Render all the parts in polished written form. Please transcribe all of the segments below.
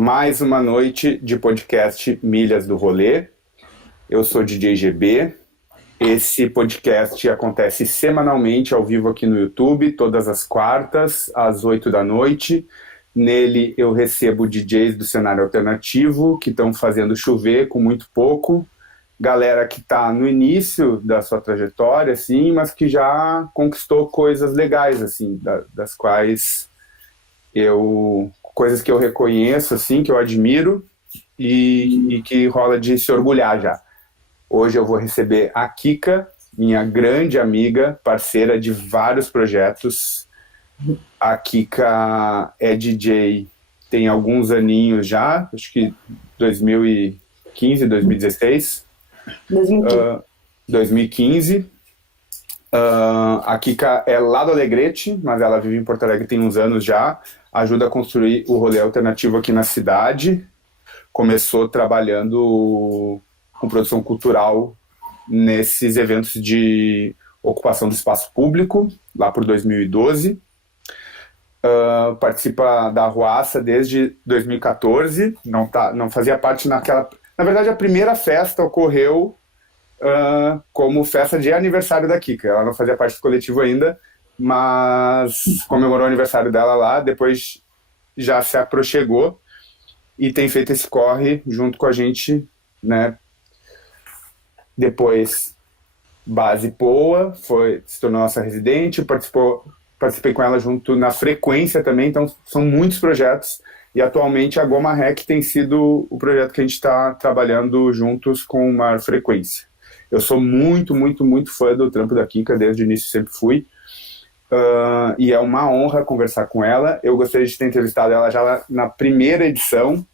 Mais uma noite de podcast Milhas do Rolê. Eu sou DJ GB. Esse podcast acontece semanalmente ao vivo aqui no YouTube, todas as quartas, às 8 da noite. Nele eu recebo DJs do cenário alternativo que estão fazendo chover com muito pouco. Galera que está no início da sua trajetória, assim, mas que já conquistou coisas legais, assim, das quais coisas que eu reconheço, assim, que eu admiro e que rola de se orgulhar já. Hoje eu vou receber a Kika, minha grande amiga, parceira de vários projetos. A Kika é DJ tem alguns aninhos já, acho que 2015, 2016. 2015. A Kika é lá do Alegrete, mas ela vive em Porto Alegre tem uns anos já. Ajuda a construir o rolê alternativo aqui na cidade. Começou trabalhando com produção cultural nesses eventos de ocupação do espaço público, lá por 2012. Participa da Arruaça desde 2014. Não fazia parte naquela... Na verdade, a primeira festa ocorreu como festa de aniversário da Kika. Ela não fazia parte do coletivo ainda, mas comemorou o aniversário dela lá, depois já se aproximou e tem feito esse corre junto com a gente, né? Depois, Base Poa, se tornou nossa residente, participei com ela junto na Frequência também, então são muitos projetos, e atualmente a Goma Rec tem sido o projeto que a gente está trabalhando juntos com maior frequência. Eu sou muito, muito, muito fã do trampo da Kika, desde o início sempre fui, e é uma honra conversar com ela. Eu gostaria de ter entrevistado ela já na primeira edição,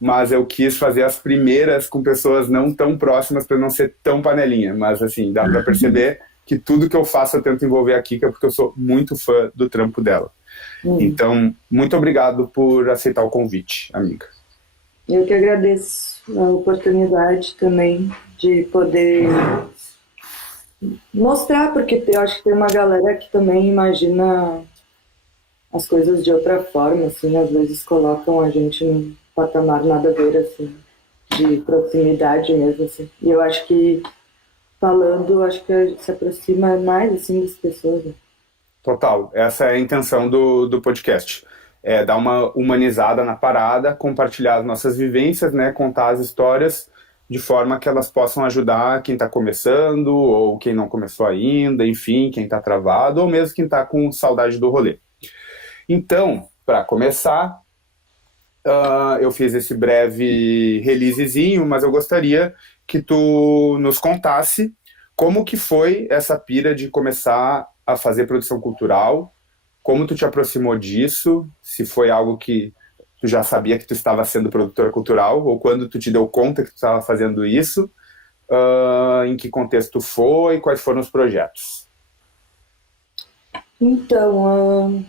mas eu quis fazer as primeiras com pessoas não tão próximas para não ser tão panelinha, mas assim, dá para perceber que tudo que eu faço eu tento envolver a Kika porque eu sou muito fã do trampo dela. Então, muito obrigado por aceitar o convite, amiga. Eu que agradeço a oportunidade também de poder mostrar, porque eu acho que tem uma galera que também imagina as coisas de outra forma, assim, às vezes colocam a gente num patamar nada a ver, assim, de proximidade mesmo, assim. E eu acho que falando, acho que se aproxima mais, assim, das pessoas, né? Total, essa é a intenção do podcast. É dar uma humanizada na parada, compartilhar as nossas vivências, né, contar as histórias de forma que elas possam ajudar quem está começando, ou quem não começou ainda, enfim, quem está travado, ou mesmo quem está com saudade do rolê. Então, para começar, eu fiz esse breve releasezinho, mas eu gostaria que tu nos contasse como que foi essa pira de começar a fazer produção cultural, como tu te aproximou disso, se foi algo que tu já sabia que tu estava sendo produtora cultural, ou quando tu te deu conta que tu estava fazendo isso, em que contexto foi, quais foram os projetos? Então,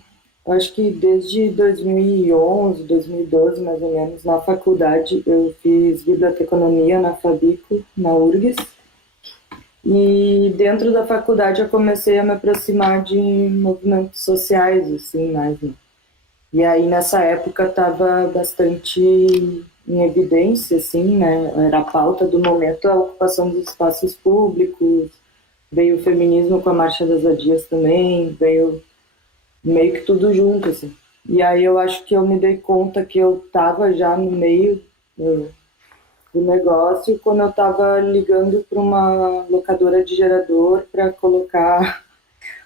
acho que desde 2011, 2012, mais ou menos, na faculdade, eu fiz biblioteconomia na Fabico, na URGS. E dentro da faculdade eu comecei a me aproximar de movimentos sociais, assim, mais, né? E aí, nessa época, estava bastante em evidência, assim, né? Era a pauta do momento a ocupação dos espaços públicos, veio o feminismo com a Marcha das Vadias também, veio meio que tudo junto, assim. E aí eu acho que eu me dei conta que eu estava já no meio do negócio quando eu estava ligando para uma locadora de gerador para colocar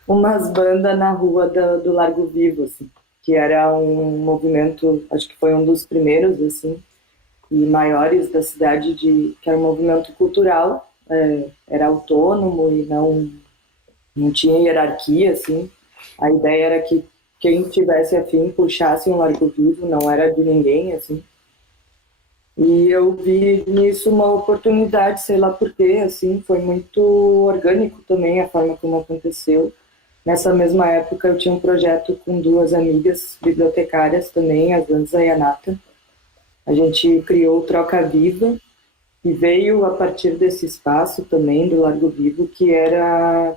umas bandas na rua do Largo Vivo, assim, que era um movimento, acho que foi um dos primeiros, assim, e maiores da cidade, que era um movimento cultural, era autônomo e não tinha hierarquia, assim. A ideia era que quem tivesse afim puxasse um Largo Vivo, não era de ninguém, assim. E eu vi nisso uma oportunidade, sei lá por quê, assim, foi muito orgânico também a forma como aconteceu. Nessa mesma época eu tinha um projeto com duas amigas bibliotecárias também, a Zanza e a Nata. A gente criou o Troca Viva e veio a partir desse espaço também do Largo Vivo, que era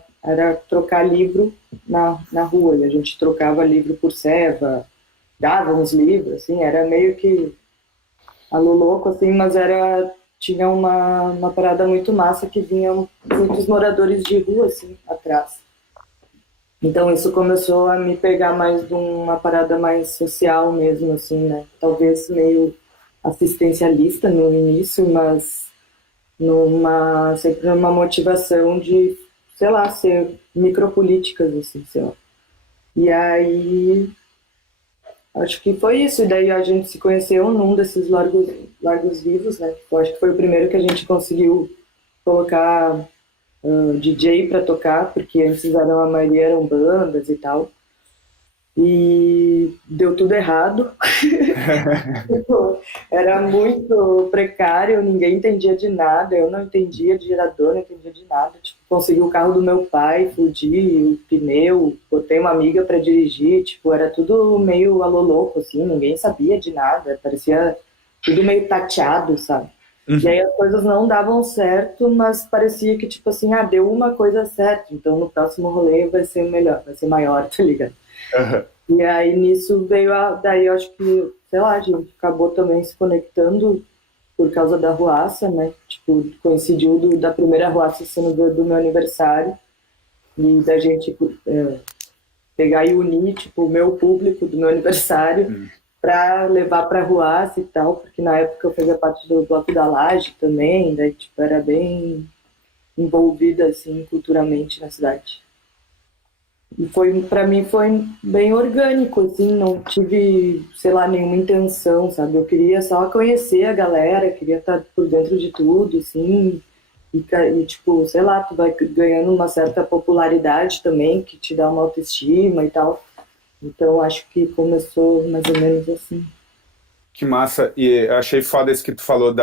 trocar livro na rua, e a gente trocava livro por ceva, dava uns livros, assim, era meio que a lo louco, assim, mas tinha uma parada muito massa que vinham muitos moradores de rua, assim, atrás. Então isso começou a me pegar mais de uma parada mais social mesmo, assim, né? Talvez meio assistencialista no início, mas sempre numa motivação de, sei lá, ser micropolíticas, assim, sei lá. E aí, acho que foi isso. E daí a gente se conheceu num desses largos vivos, né? Eu acho que foi o primeiro que a gente conseguiu colocar DJ para tocar, porque antes a maioria eram bandas e tal. E deu tudo errado. Tipo, era muito precário, ninguém entendia de nada, eu não entendia de gerador, não entendia de nada. Tipo, consegui o carro do meu pai, fudi o pneu, botei uma amiga para dirigir, tipo, era tudo meio alô louco, assim, ninguém sabia de nada, parecia tudo meio tateado, sabe? E aí as coisas não davam certo, mas parecia que, tipo assim, deu uma coisa certa, então no próximo rolê vai ser melhor, vai ser maior, tá ligado? E aí nisso daí eu acho que, sei lá, a gente acabou também se conectando por causa da ruaça, né? Tipo, coincidiu da primeira ruaça sendo do meu aniversário e da gente pegar e unir, tipo, o meu público do meu aniversário para levar para ruaça e tal, porque na época eu fazia parte do Bloco da Laje também, daí, tipo, era bem envolvida, assim, culturalmente na cidade. E para mim foi bem orgânico, assim, não tive, sei lá, nenhuma intenção, sabe? Eu queria só conhecer a galera, queria estar por dentro de tudo, assim, e tipo, sei lá, tu vai ganhando uma certa popularidade também, que te dá uma autoestima e tal. Então acho que começou mais ou menos assim. Que massa. E eu achei foda isso que tu falou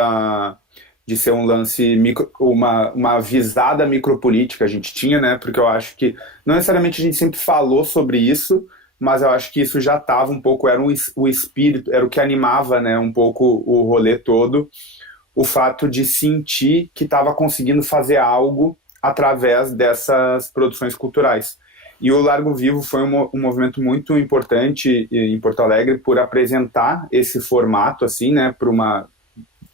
de ser um lance, uma visada micropolítica a gente tinha, né? Porque eu acho que, não necessariamente a gente sempre falou sobre isso, mas eu acho que isso já estava um pouco, era o espírito, era o que animava, né? Um pouco o rolê todo, o fato de sentir que estava conseguindo fazer algo através dessas produções culturais. E o Largo Vivo foi um movimento muito importante em Porto Alegre por apresentar esse formato, assim, né, para uma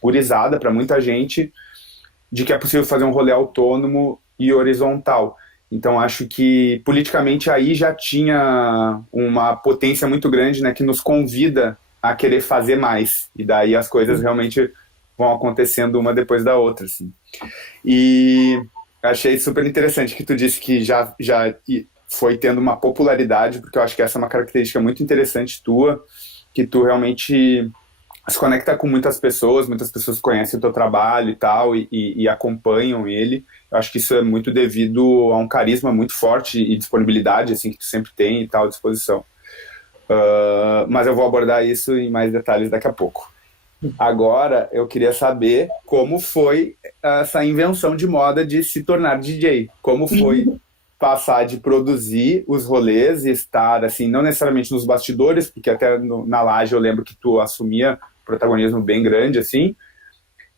gurizada, para muita gente, de que é possível fazer um rolê autônomo e horizontal. Então, acho que politicamente aí já tinha uma potência muito grande, né, que nos convida a querer fazer mais. E daí as coisas realmente vão acontecendo uma depois da outra, assim. E achei super interessante que tu disse que já foi tendo uma popularidade, porque eu acho que essa é uma característica muito interessante tua, que tu realmente se conecta com muitas pessoas conhecem o teu trabalho e tal, e acompanham ele. Eu acho que isso é muito devido a um carisma muito forte e disponibilidade, assim, que tu sempre tem e tal, à disposição. Mas eu vou abordar isso em mais detalhes daqui a pouco. Agora, eu queria saber como foi essa invenção de moda de se tornar DJ. Como foi passar de produzir os rolês e estar, assim, não necessariamente nos bastidores, porque até na Laje eu lembro que tu assumia protagonismo bem grande, assim,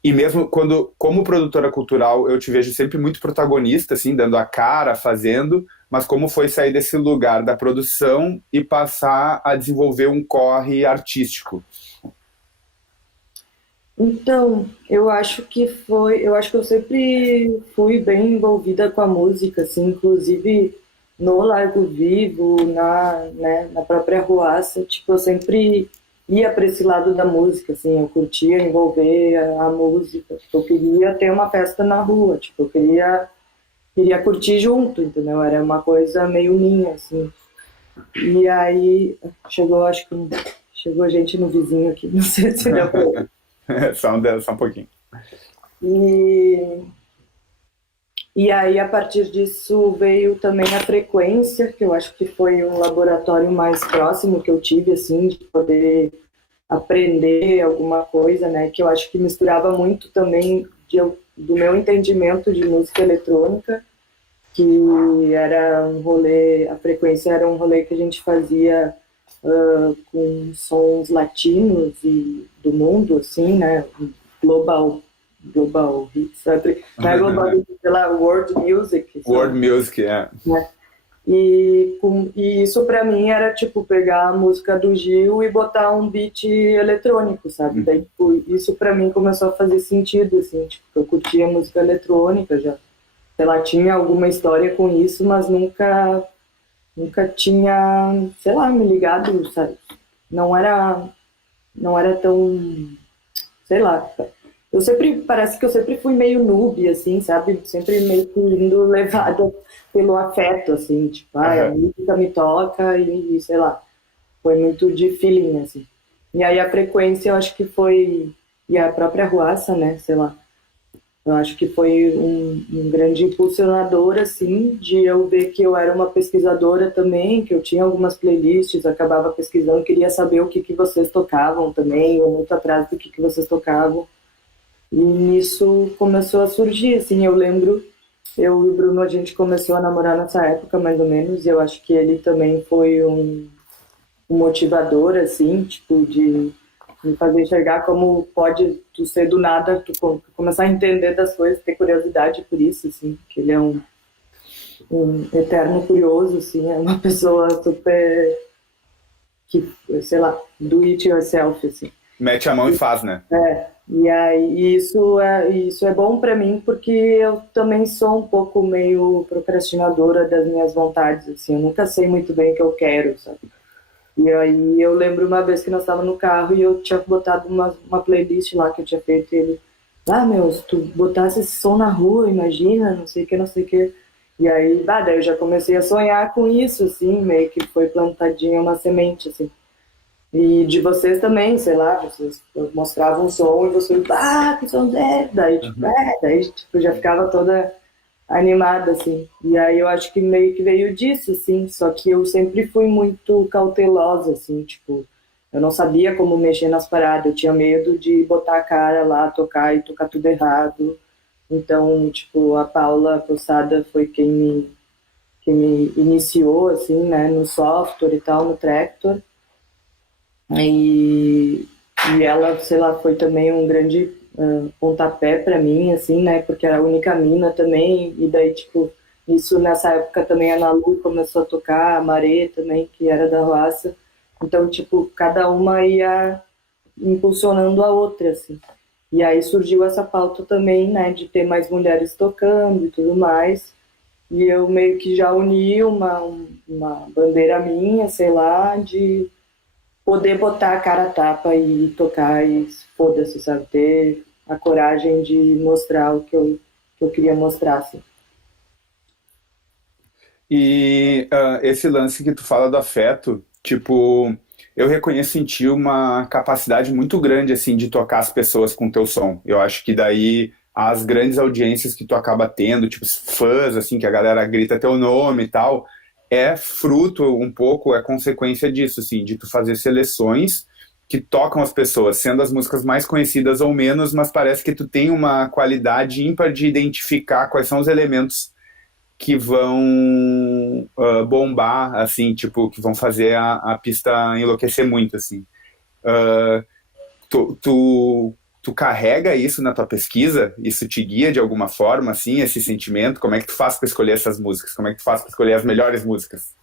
e mesmo quando, como produtora cultural, eu te vejo sempre muito protagonista, assim, dando a cara, fazendo, mas como foi sair desse lugar da produção e passar a desenvolver um corre artístico? Então, eu acho que eu sempre fui bem envolvida com a música, assim, inclusive no Largo Vivo, na própria Ruaça, tipo, eu sempre ia para esse lado da música, assim, eu curtia envolver a música, tipo, eu queria ter uma festa na rua, tipo, queria curtir junto, entendeu? Era uma coisa meio minha, assim. E aí, acho que chegou gente no vizinho aqui, não sei se deu pra ouvir. Só um pouquinho. E, e aí, a partir disso, veio também a frequência, que eu acho que foi um laboratório mais próximo que eu tive, assim, de poder aprender alguma coisa, né? Que eu acho que misturava muito também do meu entendimento de música eletrônica, que era um rolê, a frequência era um rolê que a gente fazia com sons latinos e do mundo, assim, né? Global hits, sabe? Não é global hits, pela world music, World sabe? music, é. Né? E isso pra mim era tipo pegar a música do Gil e botar um beat eletrônico, sabe? Daí tipo, isso pra mim começou a fazer sentido, assim, tipo, eu curtia música eletrônica já, sei lá, tinha alguma história com isso, mas nunca tinha, sei lá, me ligado, sabe? Não era, não era tão, sei lá. Parece que eu sempre fui meio noob, assim, sabe? Sempre meio que indo levada pelo afeto, assim, tipo, a Aham. música me toca sei lá, foi muito de feeling, assim. E aí a frequência eu acho que foi, e a própria Ruaça, né, sei lá, eu acho que foi um grande impulsionador, assim, de eu ver que eu era uma pesquisadora também, que eu tinha algumas playlists, acabava pesquisando, queria saber o que que vocês tocavam também, ou muito atrás do que vocês tocavam. E nisso começou a surgir, assim, eu lembro, eu e o Bruno, a gente começou a namorar nessa época, mais ou menos, e eu acho que ele também foi um motivador, assim, tipo, de me fazer enxergar como pode tu ser do nada, começar a entender das coisas, ter curiosidade por isso, assim, que ele é um eterno curioso, assim, é uma pessoa super, que, sei lá, do it yourself, assim. Mete a mão e faz, né? E aí isso é bom para mim porque eu também sou um pouco meio procrastinadora das minhas vontades, assim, eu nunca sei muito bem o que eu quero, sabe? E aí eu lembro uma vez que nós estávamos no carro e eu tinha botado uma playlist lá que eu tinha feito e ele, meu, se tu botasse esse som na rua, imagina, não sei o que, não sei o que. E aí, daí eu já comecei a sonhar com isso, assim, meio que foi plantadinha uma semente, assim. E de vocês também, sei lá, vocês mostravam um som e vocês, que som é? Daí, tipo, já ficava toda animada, assim. E aí eu acho que meio que veio disso, assim, só que eu sempre fui muito cautelosa, assim, tipo, eu não sabia como mexer nas paradas, eu tinha medo de botar a cara lá, tocar e tocar tudo errado. Então, tipo, a Paula Poçada foi quem me iniciou, assim, né, no software e tal, no Tractor. E, e ela, sei lá, foi também um grande pontapé para mim, assim, né? Porque era a única mina também. E daí, tipo, isso nessa época também a Nalu começou a tocar, a Marê também, que era da Roça. Então, tipo, cada uma ia impulsionando a outra, assim. E aí surgiu essa pauta também, né, de ter mais mulheres tocando e tudo mais. E eu meio que já uni uma bandeira minha, sei lá, de poder botar a cara a tapa e tocar e foda-se, sabe? Ter a coragem de mostrar que eu queria mostrar, assim. E esse lance que tu fala do afeto, tipo, eu reconheço em ti uma capacidade muito grande, assim, de tocar as pessoas com teu som. Eu acho que daí as grandes audiências que tu acaba tendo, tipo, fãs, assim, que a galera grita teu nome e tal, é fruto um pouco, é consequência disso, assim, de tu fazer seleções que tocam as pessoas, sendo as músicas mais conhecidas ou menos, mas parece que tu tem uma qualidade ímpar de identificar quais são os elementos que vão bombar, assim, tipo, que vão fazer a pista enlouquecer muito, assim. Uh, tu carrega isso na tua pesquisa? Isso te guia de alguma forma, assim, esse sentimento? Como é que tu faz para escolher essas músicas? Como é que tu faz para escolher as melhores músicas?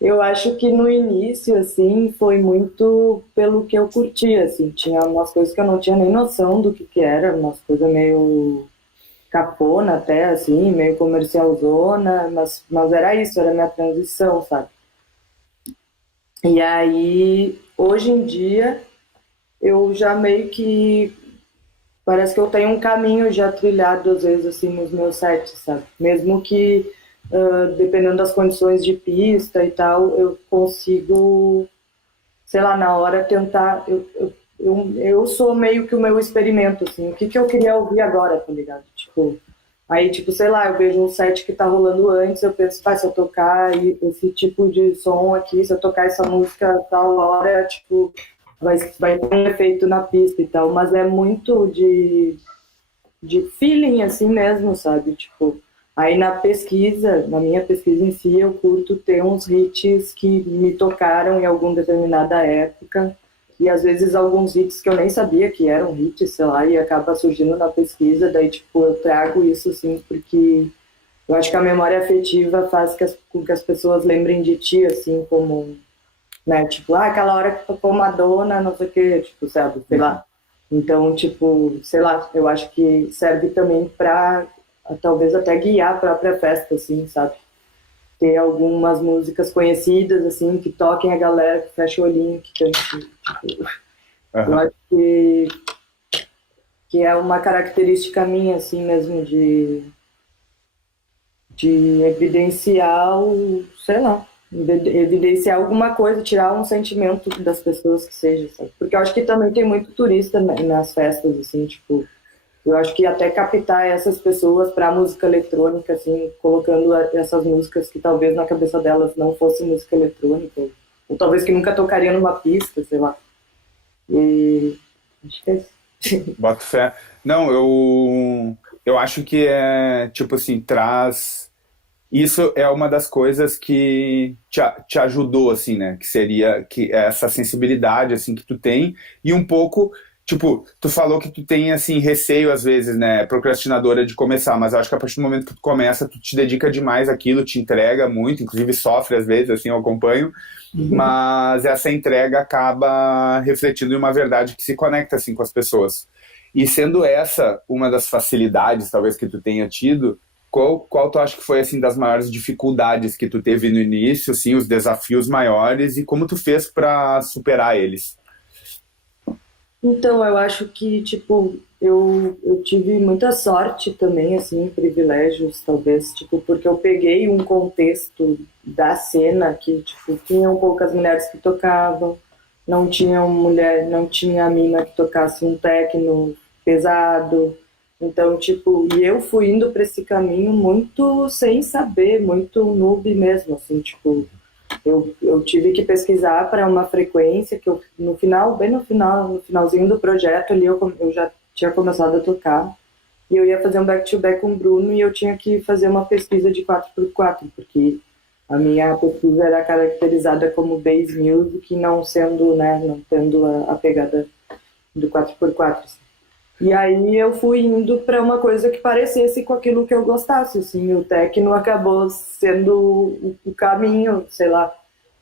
Eu acho que no início, assim, foi muito pelo que eu curtia, assim. Tinha umas coisas que eu não tinha nem noção do que era, umas coisas meio capona até, assim, meio comercialzona, mas era isso, era a minha transição, sabe? E aí, hoje em dia, eu já meio que parece que eu tenho um caminho já trilhado, às vezes, assim, nos meus sets, sabe? Mesmo que, dependendo das condições de pista e tal, eu consigo, sei lá, na hora tentar. Eu sou meio que o meu experimento, assim. O que que eu queria ouvir agora, tá ligado? Tipo, aí, tipo, sei lá, eu vejo um set que tá rolando antes, eu penso, se eu tocar esse tipo de som aqui, se eu tocar essa música a tal hora, tipo, vai ter um efeito na pista e tal, mas é muito de feeling assim mesmo, sabe? Tipo, aí na minha pesquisa em si, eu curto ter uns hits que me tocaram em alguma determinada época, e às vezes alguns hits que eu nem sabia que eram hits, sei lá, e acaba surgindo na pesquisa, daí tipo, eu trago isso assim, porque Eu acho que a memória afetiva faz com que as pessoas lembrem de ti, assim, como, né, tipo, aquela hora que tocou Madonna, não sei o quê, tipo, sabe, sei Uhum. lá. Então, tipo, sei lá, eu acho que serve também para talvez até guiar a própria festa, assim, sabe? Ter algumas músicas conhecidas, assim, que toquem a galera, que fecha o olhinho, que cante. Tipo, eu Aham. acho que é uma característica minha, assim mesmo, de evidenciar sei lá, evidenciar alguma coisa, tirar um sentimento das pessoas que seja, sabe? Porque eu acho que também tem muito turista nas festas, assim, tipo, eu acho que até captar essas pessoas para música eletrônica, assim, colocando essas músicas que talvez na cabeça delas não fosse música eletrônica, ou talvez que nunca tocariam numa pista, sei lá. E acho que é isso. Boto fé. Não, eu acho que é, tipo assim, traz. Isso é uma das coisas que te ajudou, assim, né? Que seria que é essa sensibilidade, assim, que tu tem. E um pouco, tipo, tu falou que tu tem, assim, receio às vezes, né? Procrastinadora de começar. Mas eu acho que a partir do momento que tu começa, tu te dedica demais àquilo, te entrega muito. Inclusive sofre às vezes, assim, eu acompanho. Mas essa entrega acaba refletindo em uma verdade que se conecta, assim, com as pessoas. E sendo essa uma das facilidades, talvez, que tu tenha tido, qual tu acha que foi, assim, das maiores dificuldades que tu teve no início, assim, os desafios maiores e como tu fez para superar eles? Então, eu acho que, tipo, eu tive muita sorte também, assim, privilégios, talvez, tipo, porque eu peguei um contexto da cena que, tipo, tinham poucas mulheres que tocavam, não tinha mulher, não tinha mina que tocasse um techno pesado. Então, tipo, e eu fui indo para esse caminho muito sem saber, muito noob mesmo, assim, tipo, eu tive que pesquisar para uma frequência que eu, no final, bem no final, no finalzinho do projeto ali, eu já tinha começado a tocar e eu ia fazer um back-to-back com o Bruno e eu tinha que fazer uma pesquisa de 4x4 porque a minha pesquisa era caracterizada como bass music, não sendo, né, não tendo a pegada do 4x4. E aí eu fui indo para uma coisa que parecesse com aquilo que eu gostasse, assim, o techno acabou sendo o caminho, sei lá,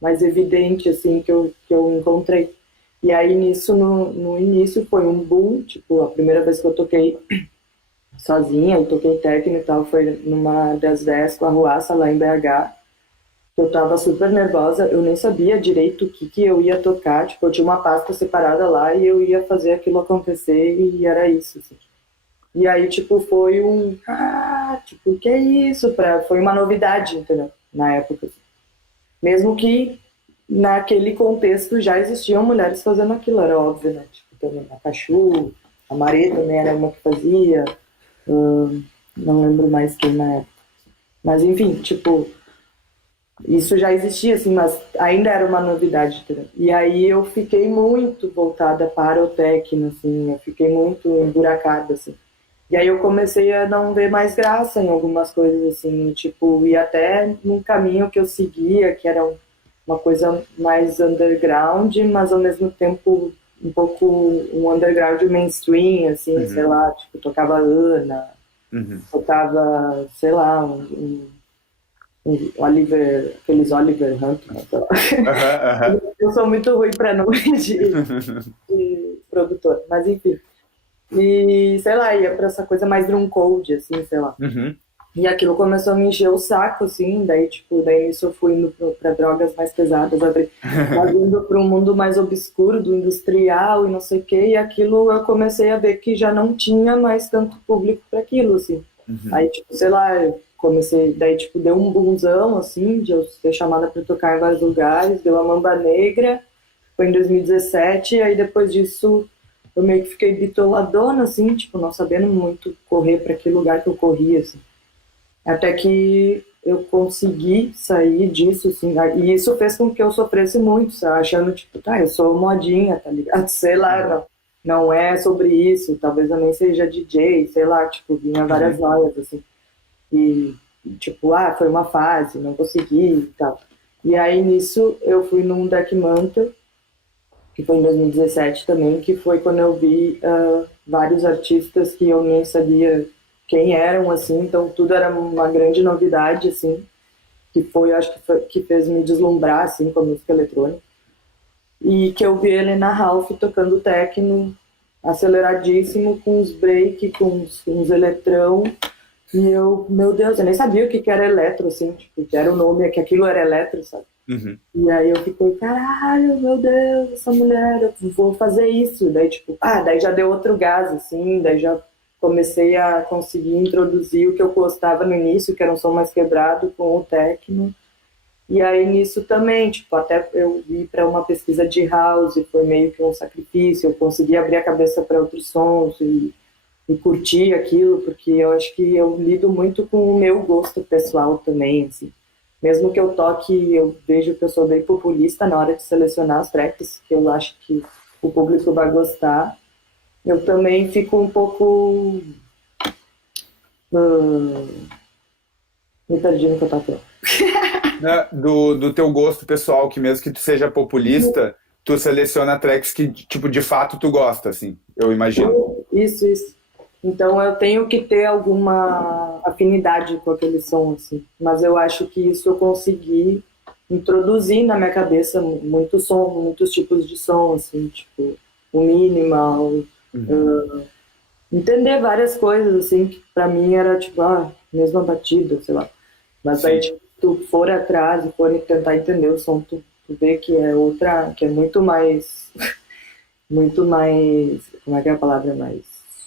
mais evidente, assim, que eu encontrei. E aí nisso, no início foi um boom, tipo, a primeira vez que eu toquei sozinha, eu toquei techno e tal, foi numa das 10 com a Ruaça lá em BH. Eu tava super nervosa, eu nem sabia direito o que eu ia tocar, tipo, eu tinha uma pasta separada lá e eu ia fazer aquilo acontecer e era isso, assim. E aí, tipo, foi tipo, que é isso? Foi uma novidade, entendeu? Na época. Mesmo que naquele contexto já existiam mulheres fazendo aquilo, era óbvio, né? Tipo, também a Cachu, a Marê também era uma que fazia, não lembro mais quem na época. Mas enfim, tipo, isso já existia, assim, mas ainda era uma novidade, entendeu? E aí eu fiquei muito voltada para o techno, assim, eu fiquei muito emburacada, assim. E aí eu comecei a não ver mais graça em algumas coisas, assim, tipo, e até num caminho que eu seguia, que era uma coisa mais underground, mas ao mesmo tempo um pouco um underground mainstream, assim, sei Uhum, lá, tipo, tocava Ana, uhum. tocava, sei lá, um Oliver, aqueles Oliver Hunt, sei lá. Aham, aham. Eu sou muito ruim para nome de produtor, mas enfim. E, sei lá, ia pra essa coisa mais drum code, assim, sei lá. Uhum, E aquilo começou a me encher o saco, assim, daí, tipo, daí isso eu fui indo pra drogas mais pesadas, mas indo para um mundo mais obscuro, do industrial e não sei o quê, e aquilo eu comecei a ver que já não tinha mais tanto público para aquilo, assim. uhum. Aí, tipo, sei lá, eu comecei, daí, tipo, deu um boomzão, assim, de eu ser chamada para tocar em vários lugares, deu a Mamba Negra, foi em 2017, e aí depois disso eu meio que fiquei bitoladona, assim, tipo, não sabendo muito correr para que lugar que eu corria, assim. Até que eu consegui sair disso, assim, e isso fez com que eu sofresse muito, sabe? Achando, tipo, tá, eu sou modinha, tá ligado? Sei lá, Uhum, não é sobre isso, talvez eu nem seja DJ, sei lá, tipo, vinha várias uhum. noias, assim, e, tipo, foi uma fase, não consegui e tal. E aí, nisso, eu fui num Deck Manta, que foi em 2017 também, que foi quando eu vi vários artistas que eu nem sabia quem eram, assim, então tudo era uma grande novidade, assim, que foi, acho que foi, que fez me deslumbrar, assim, com a música eletrônica. E que eu vi ele na Ralph tocando techno, aceleradíssimo, com uns break, com uns eletrão, e eu, meu Deus, eu nem sabia o que era eletro, assim, tipo, que era o nome, que aquilo era eletro, sabe? Uhum. E aí eu fiquei, caralho, meu Deus, essa mulher, eu vou fazer isso. Daí, tipo, daí já deu outro gás, assim, daí já comecei a conseguir introduzir o que eu gostava no início, que era um som mais quebrado, com o techno. E aí nisso também, tipo, até eu vi para uma pesquisa de house, foi meio que um sacrifício, eu consegui abrir a cabeça para outros sons e curtir aquilo, porque eu acho que eu lido muito com o meu gosto pessoal também, assim. Mesmo que eu toque, eu vejo que eu sou bem populista na hora de selecionar as tracks, que eu acho que o público vai gostar. Eu também fico um pouco... me perdi no que eu tava falando. Né, do teu gosto pessoal, que mesmo que tu seja populista, tu seleciona tracks que, tipo, de fato tu gosta, assim, eu imagino. Isso. Então eu tenho que ter alguma afinidade com aquele som, assim. Mas eu acho que isso eu consegui introduzir na minha cabeça muito som, muitos tipos de som, assim, tipo o minimal, Uhum. entender várias coisas, assim, que pra mim era tipo, mesma batida, sei lá. Mas aí, Sim. tipo, tu for atrás e for tentar entender o som, tu vê que é outra, que é muito mais, como é que é a palavra mais?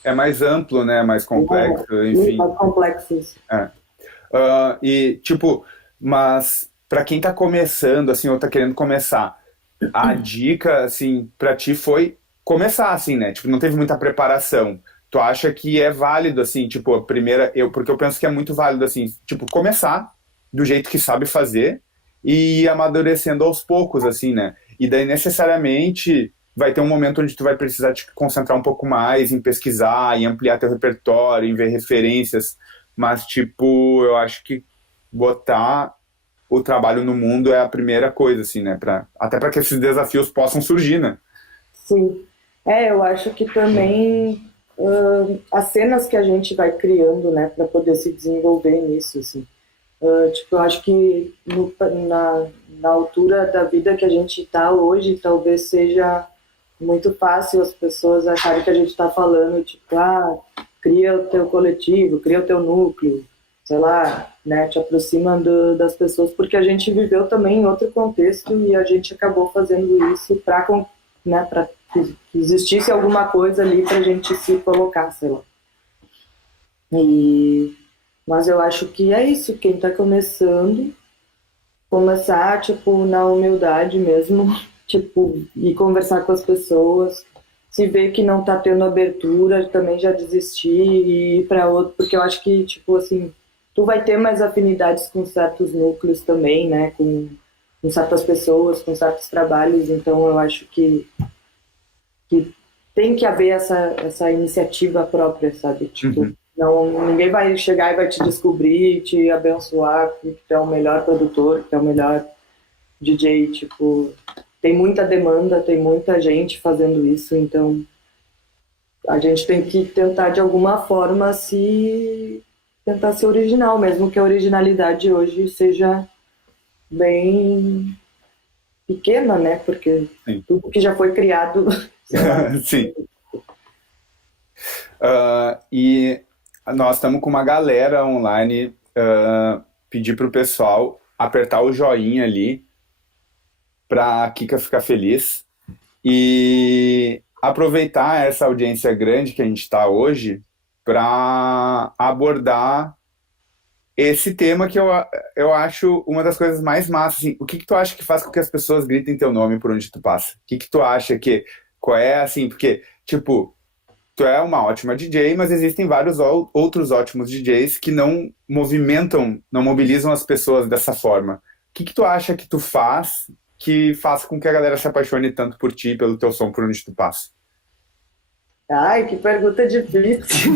É mais amplo, né, mais complexo, Muito enfim. mais complexos. É. E, tipo, mas pra quem tá começando, assim, ou tá querendo começar, a dica, assim, pra ti foi começar, assim, né? Tipo, não teve muita preparação. Tu acha que é válido, assim, tipo, a primeira... Porque eu penso que é muito válido, assim, tipo, começar do jeito que sabe fazer e ir amadurecendo aos poucos, assim, né? E daí, necessariamente, vai ter um momento onde tu vai precisar te concentrar um pouco mais em pesquisar, em ampliar teu repertório, em ver referências. Mas, tipo, eu acho que botar o trabalho no mundo é a primeira coisa, assim, né? Até para que esses desafios possam surgir, né? Sim. Eu acho que também as cenas que a gente vai criando, né, para poder se desenvolver nisso, assim. Tipo, eu acho que na altura da vida que a gente está hoje, talvez seja muito fácil as pessoas acharem que a gente está falando, tipo, cria o teu coletivo, cria o teu núcleo, sei lá, né, te aproxima das pessoas, porque a gente viveu também em outro contexto e a gente acabou fazendo isso para, né, para que existisse alguma coisa ali para a gente se colocar, sei lá. E, mas eu acho que é isso, quem está começando, começar, tipo, na humildade mesmo, tipo, e conversar com as pessoas, se ver que não tá tendo abertura, também já desistir e ir para outro, porque eu acho que, tipo, assim, tu vai ter mais afinidades com certos núcleos também, né, com certas pessoas, com certos trabalhos, então eu acho que tem que haver essa iniciativa própria, sabe? Tipo, Uhum. não, ninguém vai chegar e vai te descobrir, te abençoar, que tu é o melhor produtor, que tu é o melhor DJ, tipo, tem muita demanda, tem muita gente fazendo isso, então a gente tem que tentar de alguma forma se tentar ser original, mesmo que a originalidade hoje seja bem pequena, né? Porque Sim. tudo que já foi criado, sei lá. Sim. E nós estamos com uma galera online. Pedir pro pessoal apertar o joinha ali para a Kika ficar feliz e aproveitar essa audiência grande que a gente está hoje para abordar esse tema que eu acho uma das coisas mais massas. Assim, o que que tu acha que faz com que as pessoas gritem teu nome por onde tu passa? O que que tu acha que... Qual é, assim, porque, tipo, tu é uma ótima DJ, mas existem vários outros ótimos DJs que não movimentam, não mobilizam as pessoas dessa forma. O que que tu acha que tu faz que faça com que a galera se apaixone tanto por ti, pelo teu som, por onde tu passa? Ai, que pergunta difícil.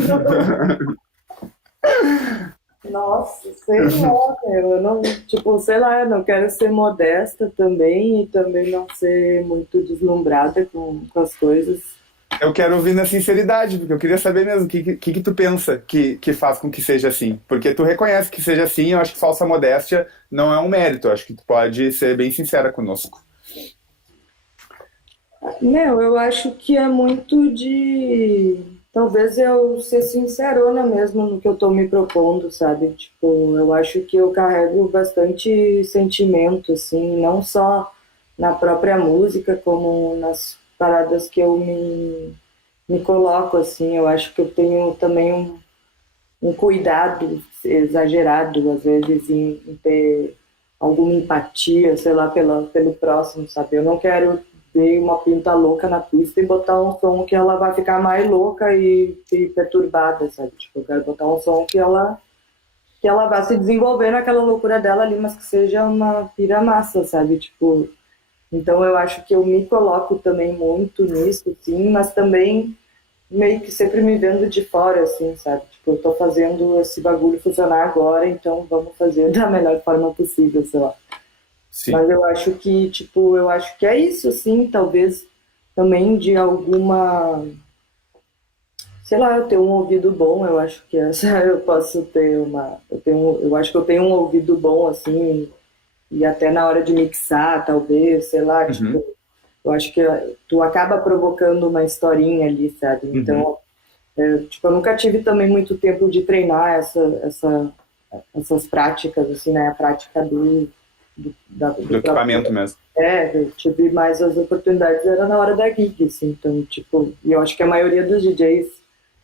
Nossa, sei lá, eu não, tipo, sei lá, eu não quero ser modesta também e também não ser muito deslumbrada com as coisas. Eu quero ouvir na sinceridade, porque eu queria saber mesmo o que tu pensa que faz com que seja assim. Porque tu reconhece que seja assim, eu acho que falsa modéstia não é um mérito, eu acho que tu pode ser bem sincera conosco. Meu, eu acho que é muito de. Talvez eu ser sincerona mesmo no que eu tô me propondo, sabe? Tipo, eu acho que eu carrego bastante sentimento, assim, não só na própria música, como nas paradas que eu me coloco, assim. Eu acho que eu tenho também um cuidado exagerado, às vezes, em ter alguma empatia, sei lá, pelo próximo, sabe? Eu não quero ver uma pinta louca na pista e botar um som que ela vai ficar mais louca e perturbada, sabe? Tipo, eu quero botar um som que ela vai se desenvolver naquela loucura dela ali, mas que seja uma pira massa, sabe? Tipo, então eu acho que eu me coloco também muito nisso, sim, mas também meio que sempre me vendo de fora, assim, sabe? Tipo, eu tô fazendo esse bagulho funcionar agora, então vamos fazer da melhor forma possível, sei lá. Sim. Mas eu acho que, tipo, eu acho que é isso, assim, talvez também de alguma, sei lá, eu tenho um ouvido bom, eu acho que essa eu posso ter eu acho que eu tenho um ouvido bom, assim, e até na hora de mixar, talvez, sei lá, Uhum, tipo, eu acho que tu acaba provocando uma historinha ali, sabe? uhum. Então, tipo, eu nunca tive também muito tempo de treinar essas práticas, assim, né? A prática do Do próprio. equipamento mesmo. Eu tive mais as oportunidades, era na hora da gig, assim. Então, tipo, e eu acho que a maioria dos DJs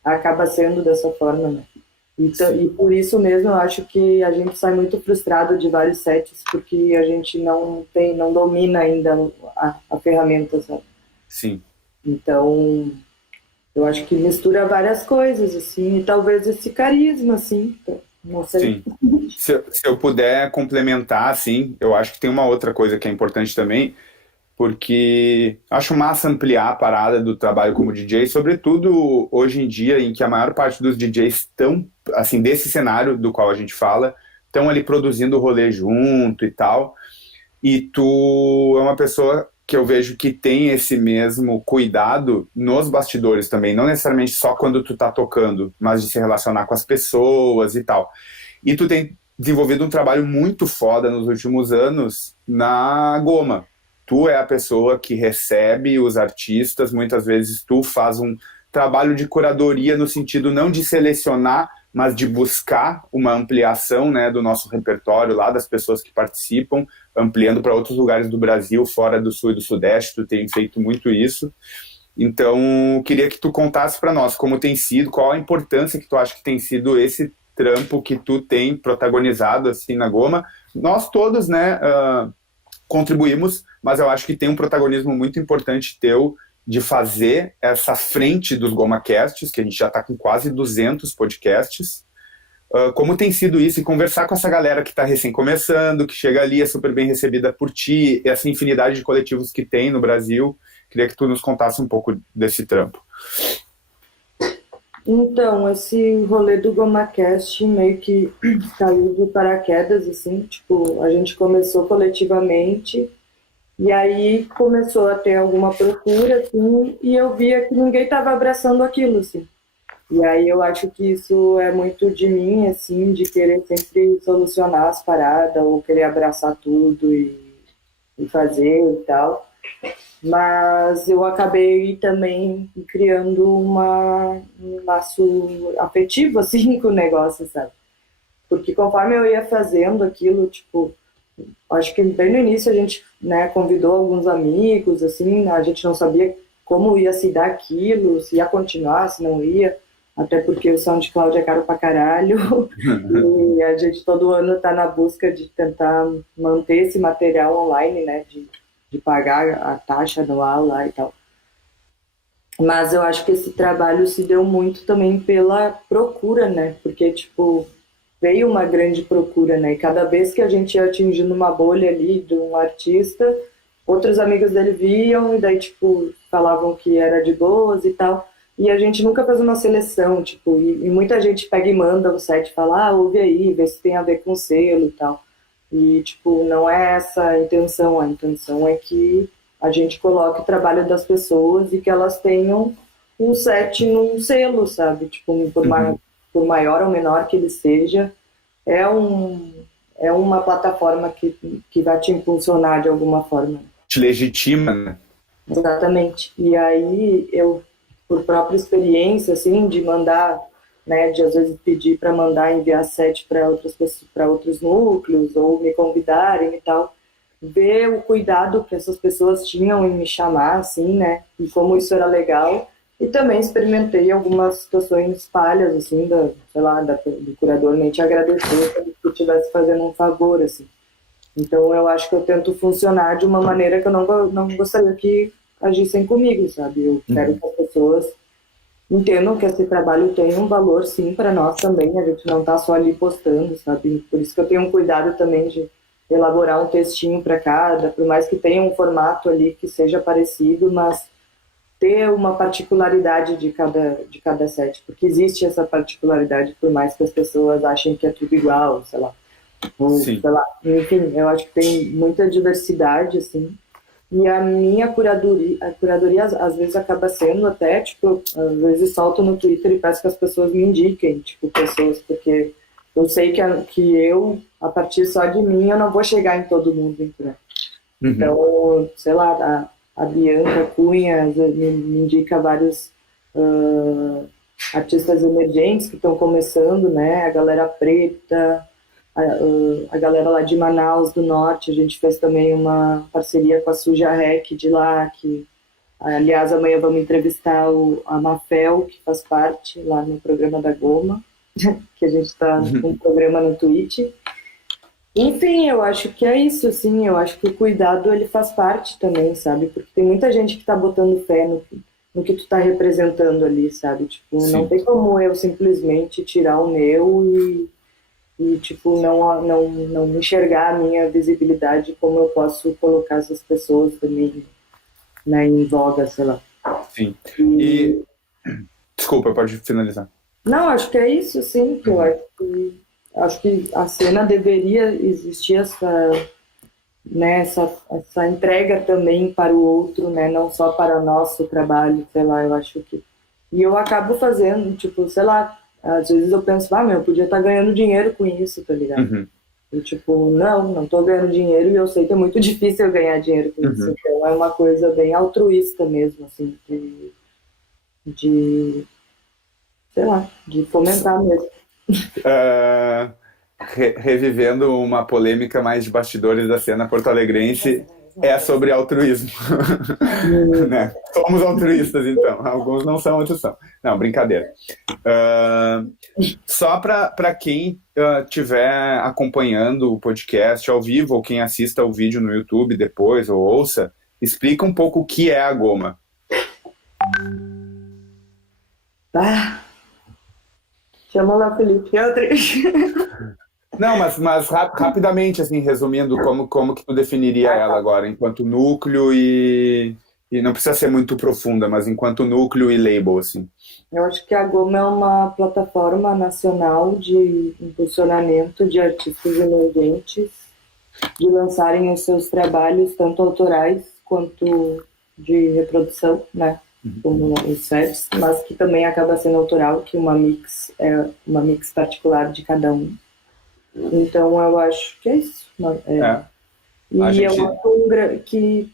acaba sendo dessa forma, né? Então, Sim, e por isso mesmo eu acho que a gente sai muito frustrado de vários sets, porque a gente não domina ainda a ferramenta, sabe? sim, Então, eu acho que mistura várias coisas, assim, e talvez esse carisma, assim, não sei. sim. Se eu puder complementar, assim, eu acho que tem uma outra coisa que é importante também, porque acho massa ampliar a parada do trabalho como DJ, sobretudo hoje em dia, em que a maior parte dos DJs estão, assim, desse cenário do qual a gente fala, estão ali produzindo o rolê junto e tal, e tu é uma pessoa que eu vejo que tem esse mesmo cuidado nos bastidores também, não necessariamente só quando tu tá tocando, mas de se relacionar com as pessoas e tal. E tu tem desenvolvido um trabalho muito foda nos últimos anos na Goma. Tu é a pessoa que recebe os artistas, muitas vezes tu faz um trabalho de curadoria no sentido não de selecionar, mas de buscar uma ampliação, né, do nosso repertório lá, das pessoas que participam, ampliando para outros lugares do Brasil, fora do Sul e do Sudeste, tu tem feito muito isso. Então, queria que tu contasse para nós como tem sido, qual a importância que tu acha que tem sido esse trampo que tu tem protagonizado assim na Goma. Nós todos, né, contribuímos, mas eu acho que tem um protagonismo muito importante teu de fazer essa frente dos GomaCasts, que a gente já está com quase 200 podcasts. Como tem sido isso e conversar com essa galera que está recém começando, que chega ali, é super bem recebida por ti, essa infinidade de coletivos que tem no Brasil. Queria que tu nos contasse um pouco desse trampo. Então, esse rolê do GomaCast meio que caiu de paraquedas, assim, tipo, a gente começou coletivamente e aí começou a ter alguma procura, assim, e eu via que ninguém estava abraçando aquilo, assim. E aí eu acho que isso é muito de mim, assim, de querer sempre solucionar as paradas ou querer abraçar tudo e fazer e tal. Mas eu acabei também criando um laço afetivo, assim, com o negócio, sabe? Porque conforme eu ia fazendo aquilo, tipo, acho que bem no início a gente, né, convidou alguns amigos, assim, a gente não sabia como ia se dar aquilo, se ia continuar, se não ia, até porque o SoundCloud é caro pra caralho, e a gente todo ano tá na busca de tentar manter esse material online, né, de pagar a taxa anual lá e tal. Mas eu acho que esse trabalho se deu muito também pela procura, né, porque, tipo, veio uma grande procura, né? E cada vez que a gente ia atingindo uma bolha ali de um artista, outros amigos dele viam e daí, tipo, falavam que era de boas e tal. E a gente nunca faz uma seleção, tipo, e muita gente pega e manda o set e fala, ouve aí, vê se tem a ver com selo e tal. E, tipo, não é essa a intenção é que a gente coloque o trabalho das pessoas e que elas tenham um set num selo, sabe? Tipo, Uhum. por maior ou menor que ele seja, é é uma plataforma que vai te impulsionar de alguma forma. Te legitima, né? Exatamente. E aí eu, por própria experiência, assim, de mandar, né, de às vezes pedir para mandar enviar set para outras pessoas, para outros núcleos ou me convidarem e tal, ver o cuidado que essas pessoas tinham em me chamar, assim, né, e como isso era legal. E também experimentei algumas situações falhas, assim, sei lá, do curador nem te agradecer como se eu estivesse fazendo um favor, assim. Então eu acho que eu tento funcionar de uma maneira que eu não gostaria que agissem comigo, sabe? Eu quero Uhum. que as pessoas entendam que esse trabalho tem um valor sim para nós também, a gente não está só ali postando, sabe? Por isso que eu tenho um cuidado também de elaborar um textinho para cada, por mais que tenha um formato ali que seja parecido, mas ter uma particularidade de cada set, porque existe essa particularidade, por mais que as pessoas achem que é tudo igual, sei lá. Ou, Sim. sei lá, enfim, eu acho que tem muita diversidade, assim. E a curadoria às vezes acaba sendo até, tipo, às vezes solto no Twitter e peço que as pessoas me indiquem, tipo, pessoas, porque eu sei que eu, a partir só de mim, eu não vou chegar em todo mundo, entendeu? Uhum. Então, sei lá, a Bianca Cunha me indica vários uh, artistas emergentes que estão começando, né? A galera preta, a galera lá de Manaus, do Norte. A gente fez também uma parceria com a Suja Rec de lá, que, aliás, amanhã vamos entrevistar a Mafel, que faz parte lá no programa da Goma, que a gente está com um programa no Twitch. Enfim, eu acho que é isso, assim, eu acho que o cuidado ele faz parte também, sabe? Porque tem muita gente que tá botando fé no que tu tá representando ali, sabe? Tipo, não Sim. tem como eu simplesmente tirar o meu tipo, não enxergar a minha visibilidade como eu posso colocar essas pessoas também, né, em voga, sei lá. Sim. E, E, desculpa, pode finalizar. não, acho que é isso, sim, que eu Uhum. acho que a cena deveria existir né, essa entrega também para o outro, né, não só para o nosso trabalho, sei lá, eu acho que... E eu acabo fazendo, tipo, sei lá, às vezes eu penso, ah, meu, eu podia estar ganhando dinheiro com isso, tá ligado? Uhum. E tipo, não tô ganhando dinheiro e eu sei que é muito difícil eu ganhar dinheiro com isso, Uhum. então é uma coisa bem altruísta mesmo, assim, de sei lá, de fomentar mesmo. Ah, revivendo uma polêmica mais de bastidores da cena porto-alegrense, é sobre altruísmo. Né? Somos altruístas, então. Alguns não são, outros são. Não, brincadeira. Ah, só para quem estiver acompanhando o podcast ao vivo, ou quem assista o vídeo no YouTube depois, ou ouça, explica um pouco o que é a Goma. Ah, chama lá, Felipe, que é outra. Não, mas rapidamente, assim, resumindo, como que tu definiria ela agora, enquanto núcleo e não precisa ser muito profunda, mas enquanto núcleo e label, assim. Eu acho que a Goma é uma plataforma nacional de impulsionamento de artistas emergentes de lançarem os seus trabalhos, tanto autorais quanto de reprodução, né? Como os sets, mas que também acaba sendo autoral, que é uma mix particular de cada um. Então eu acho que é isso. É, a E eu gente... acho que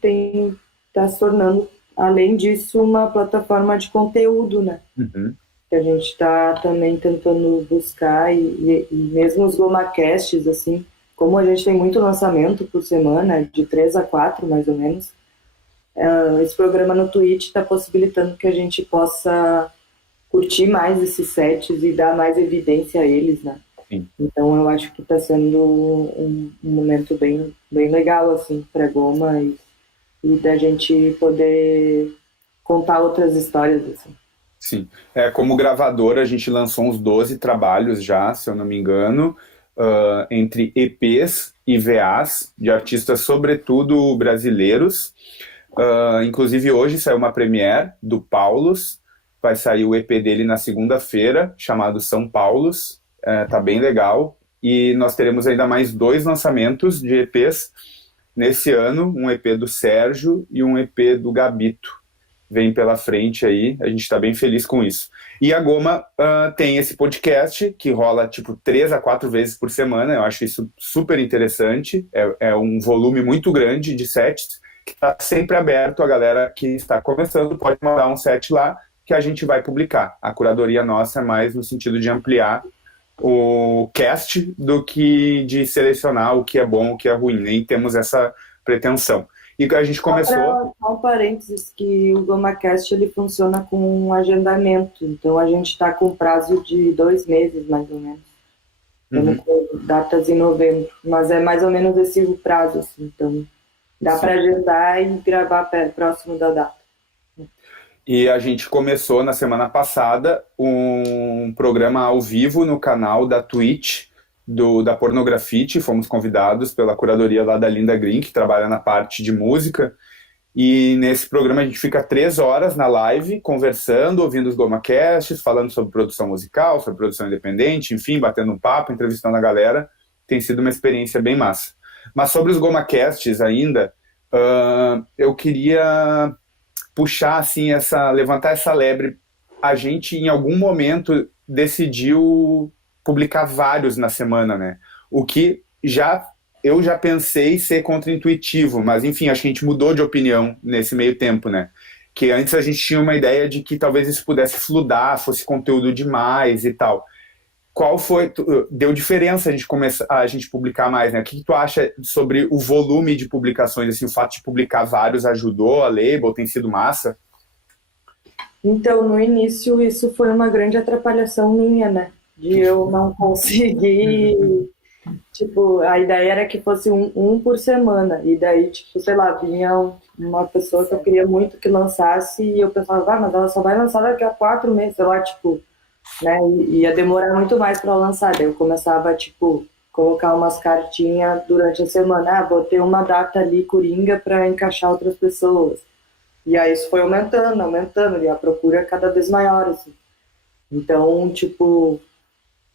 está se tornando, além disso, uma plataforma de conteúdo, né? Uhum, Que a gente está também tentando buscar, e mesmo os GomaCasts, assim, como a gente tem muito lançamento por semana, de 3 a 4 mais ou menos, esse programa no Twitch está possibilitando que a gente possa curtir mais esses sets e dar mais evidência a eles, né? sim. Então eu acho que está sendo um momento bem legal, assim, para Goma e da gente poder contar outras histórias, assim. Sim. Como gravadora, a gente lançou uns 12 trabalhos já, se eu não me engano, entre EPs e VAs, de artistas, sobretudo brasileiros. Inclusive, hoje saiu uma premiere do Paulus, vai sair o EP dele na segunda-feira, chamado São Paulos, tá bem legal. E nós teremos ainda mais 2 lançamentos de EPs nesse ano, um EP do Sérgio e um EP do Gabito. vem pela frente aí, a gente está bem feliz com isso. E a Goma tem esse podcast que rola tipo 3 a 4 vezes por semana, eu acho isso super interessante, é um volume muito grande de sets, que está sempre aberto, a galera que está começando pode mandar um set lá, que a gente vai publicar. A curadoria nossa é mais no sentido de ampliar o cast do que de selecionar o que é bom, o que é ruim, nem temos essa pretensão. E a gente começou... Só um parênteses, que o GomaCast ele funciona com um agendamento, então a gente está com prazo de 2 meses, mais ou menos. Estamos com datas em novembro, mas é mais ou menos esse o prazo, assim, então dá para agendar e gravar próximo da data. E a gente começou na semana passada um programa ao vivo no canal da Twitch da Pornografite. Fomos convidados pela curadoria lá da Linda Green, que trabalha na parte de música. E nesse programa a gente fica 3 horas na live, conversando, ouvindo os GomaCasts, falando sobre produção musical, sobre produção independente, enfim, batendo um papo, entrevistando a galera. Tem sido uma experiência bem massa. Mas sobre os GomaCasts ainda, eu queria puxar assim, levantar essa lebre. A gente em algum momento decidiu publicar vários na semana, né? O que eu já pensei ser contraintuitivo, mas enfim, acho que a gente mudou de opinião nesse meio tempo, né? Que antes a gente tinha uma ideia de que talvez isso pudesse fludar, fosse conteúdo demais e tal. Qual foi... Deu diferença a gente publicar mais, né? O que tu acha sobre o volume de publicações? Assim, o fato de publicar vários ajudou a label? Tem sido massa? Então, no início, isso foi uma grande atrapalhação minha, né? De eu não conseguir... Tipo, a ideia era que fosse um por semana. E daí, tipo, sei lá, vinha uma pessoa que eu queria muito que lançasse e eu pensava, mas ela só vai lançar daqui a 4 meses, sei lá, tipo... Né? E ia demorar muito mais para lançar. Daí eu começava, tipo, colocar umas cartinhas durante a semana. Vou ter uma data ali, coringa, para encaixar outras pessoas. E aí isso foi aumentando, e a procura é cada vez maior, assim. Então, tipo,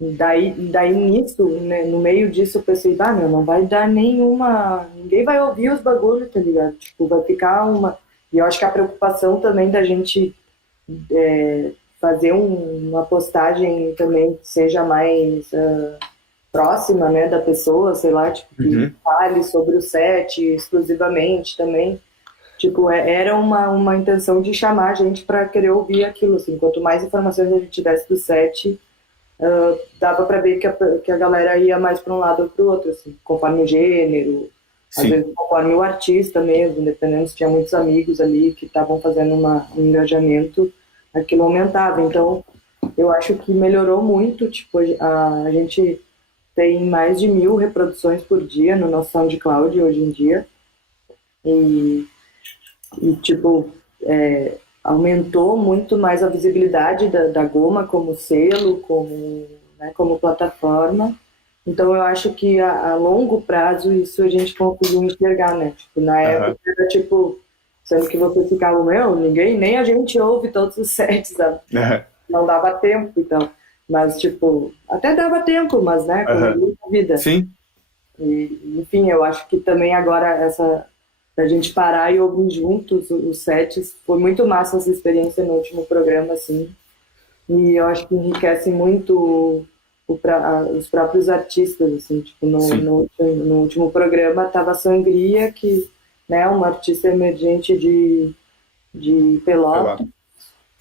daí nisso, né, no meio disso, eu pensei, não vai dar nenhuma... Ninguém vai ouvir os bagulhos, tá ligado? Tipo, vai ficar uma... E eu acho que a preocupação também da gente... fazer uma postagem também que seja mais próxima, né, da pessoa, sei lá, tipo, que fale sobre o set exclusivamente também. Tipo, era uma intenção de chamar a gente para querer ouvir aquilo, assim. Quanto mais informações a gente tivesse do set, dava para ver que a galera ia mais para um lado ou para o outro, assim, conforme o gênero, às vezes conforme o artista mesmo, dependendo se tinha muitos amigos ali que estavam fazendo um engajamento, aquilo aumentava. Então, eu acho que melhorou muito. Tipo, a gente tem mais de 1.000 reproduções por dia no nosso SoundCloud hoje em dia. E tipo, aumentou muito mais a visibilidade da Goma como selo, como plataforma. Então, eu acho que a longo prazo isso a gente conseguiu enxergar, né? Tipo, na época era tipo... Sendo que você ficava, nem a gente ouve todos os sets, sabe? Não dava tempo, então. Mas, tipo, até dava tempo, mas, né, com a vida. Sim. E, enfim, eu acho que também agora da gente parar e ouvir juntos os sets, foi muito massa essa experiência no último programa, assim. E eu acho que enriquece muito os próprios artistas, assim. Tipo, no último programa tava a Sangria, que... né, uma artista emergente de Pelotas,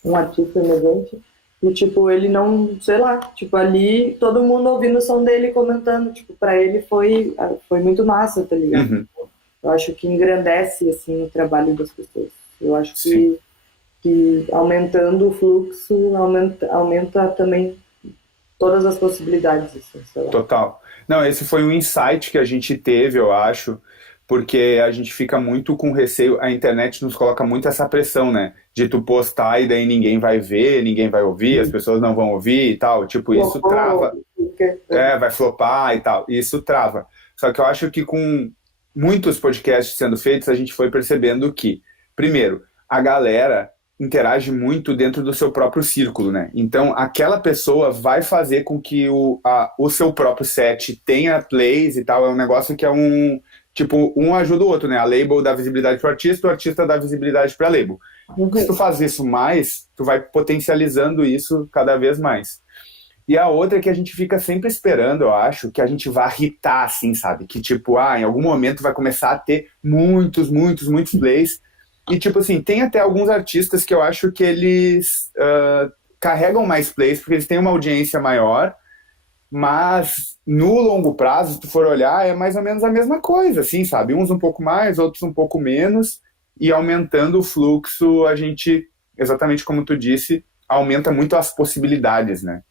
um artista emergente, e, tipo, ele não, sei lá, tipo, ali, todo mundo ouvindo o som dele, comentando, tipo, pra ele foi muito massa, tá ligado? Eu acho que engrandece, assim, o trabalho das pessoas. Eu acho que aumentando o fluxo, aumenta também todas as possibilidades, assim, sei lá. Total. Não, esse foi um insight que a gente teve, eu acho, porque a gente fica muito com receio, a internet nos coloca muito essa pressão, né? De tu postar e daí ninguém vai ver, ninguém vai ouvir, as pessoas não vão ouvir e tal. Tipo, isso trava. Vai flopar e tal. Isso trava. Só que eu acho que com muitos podcasts sendo feitos, a gente foi percebendo que, primeiro, a galera interage muito dentro do seu próprio círculo, né? Então, aquela pessoa vai fazer com que o seu próprio set tenha plays e tal. É um negócio que tipo, um ajuda o outro, né? A label dá visibilidade pro artista, o artista dá visibilidade pra label. Se tu faz isso mais, tu vai potencializando isso cada vez mais. E a outra é que a gente fica sempre esperando, eu acho, que a gente vá hitar, assim, sabe? Que, tipo, em algum momento vai começar a ter muitos plays. E, tipo assim, tem até alguns artistas que eu acho que eles carregam mais plays, porque eles têm uma audiência maior, mas no longo prazo, se tu for olhar, é mais ou menos a mesma coisa, assim, sabe? Uns um pouco mais, outros um pouco menos, e aumentando o fluxo, a gente, exatamente como tu disse, aumenta muito as possibilidades, né?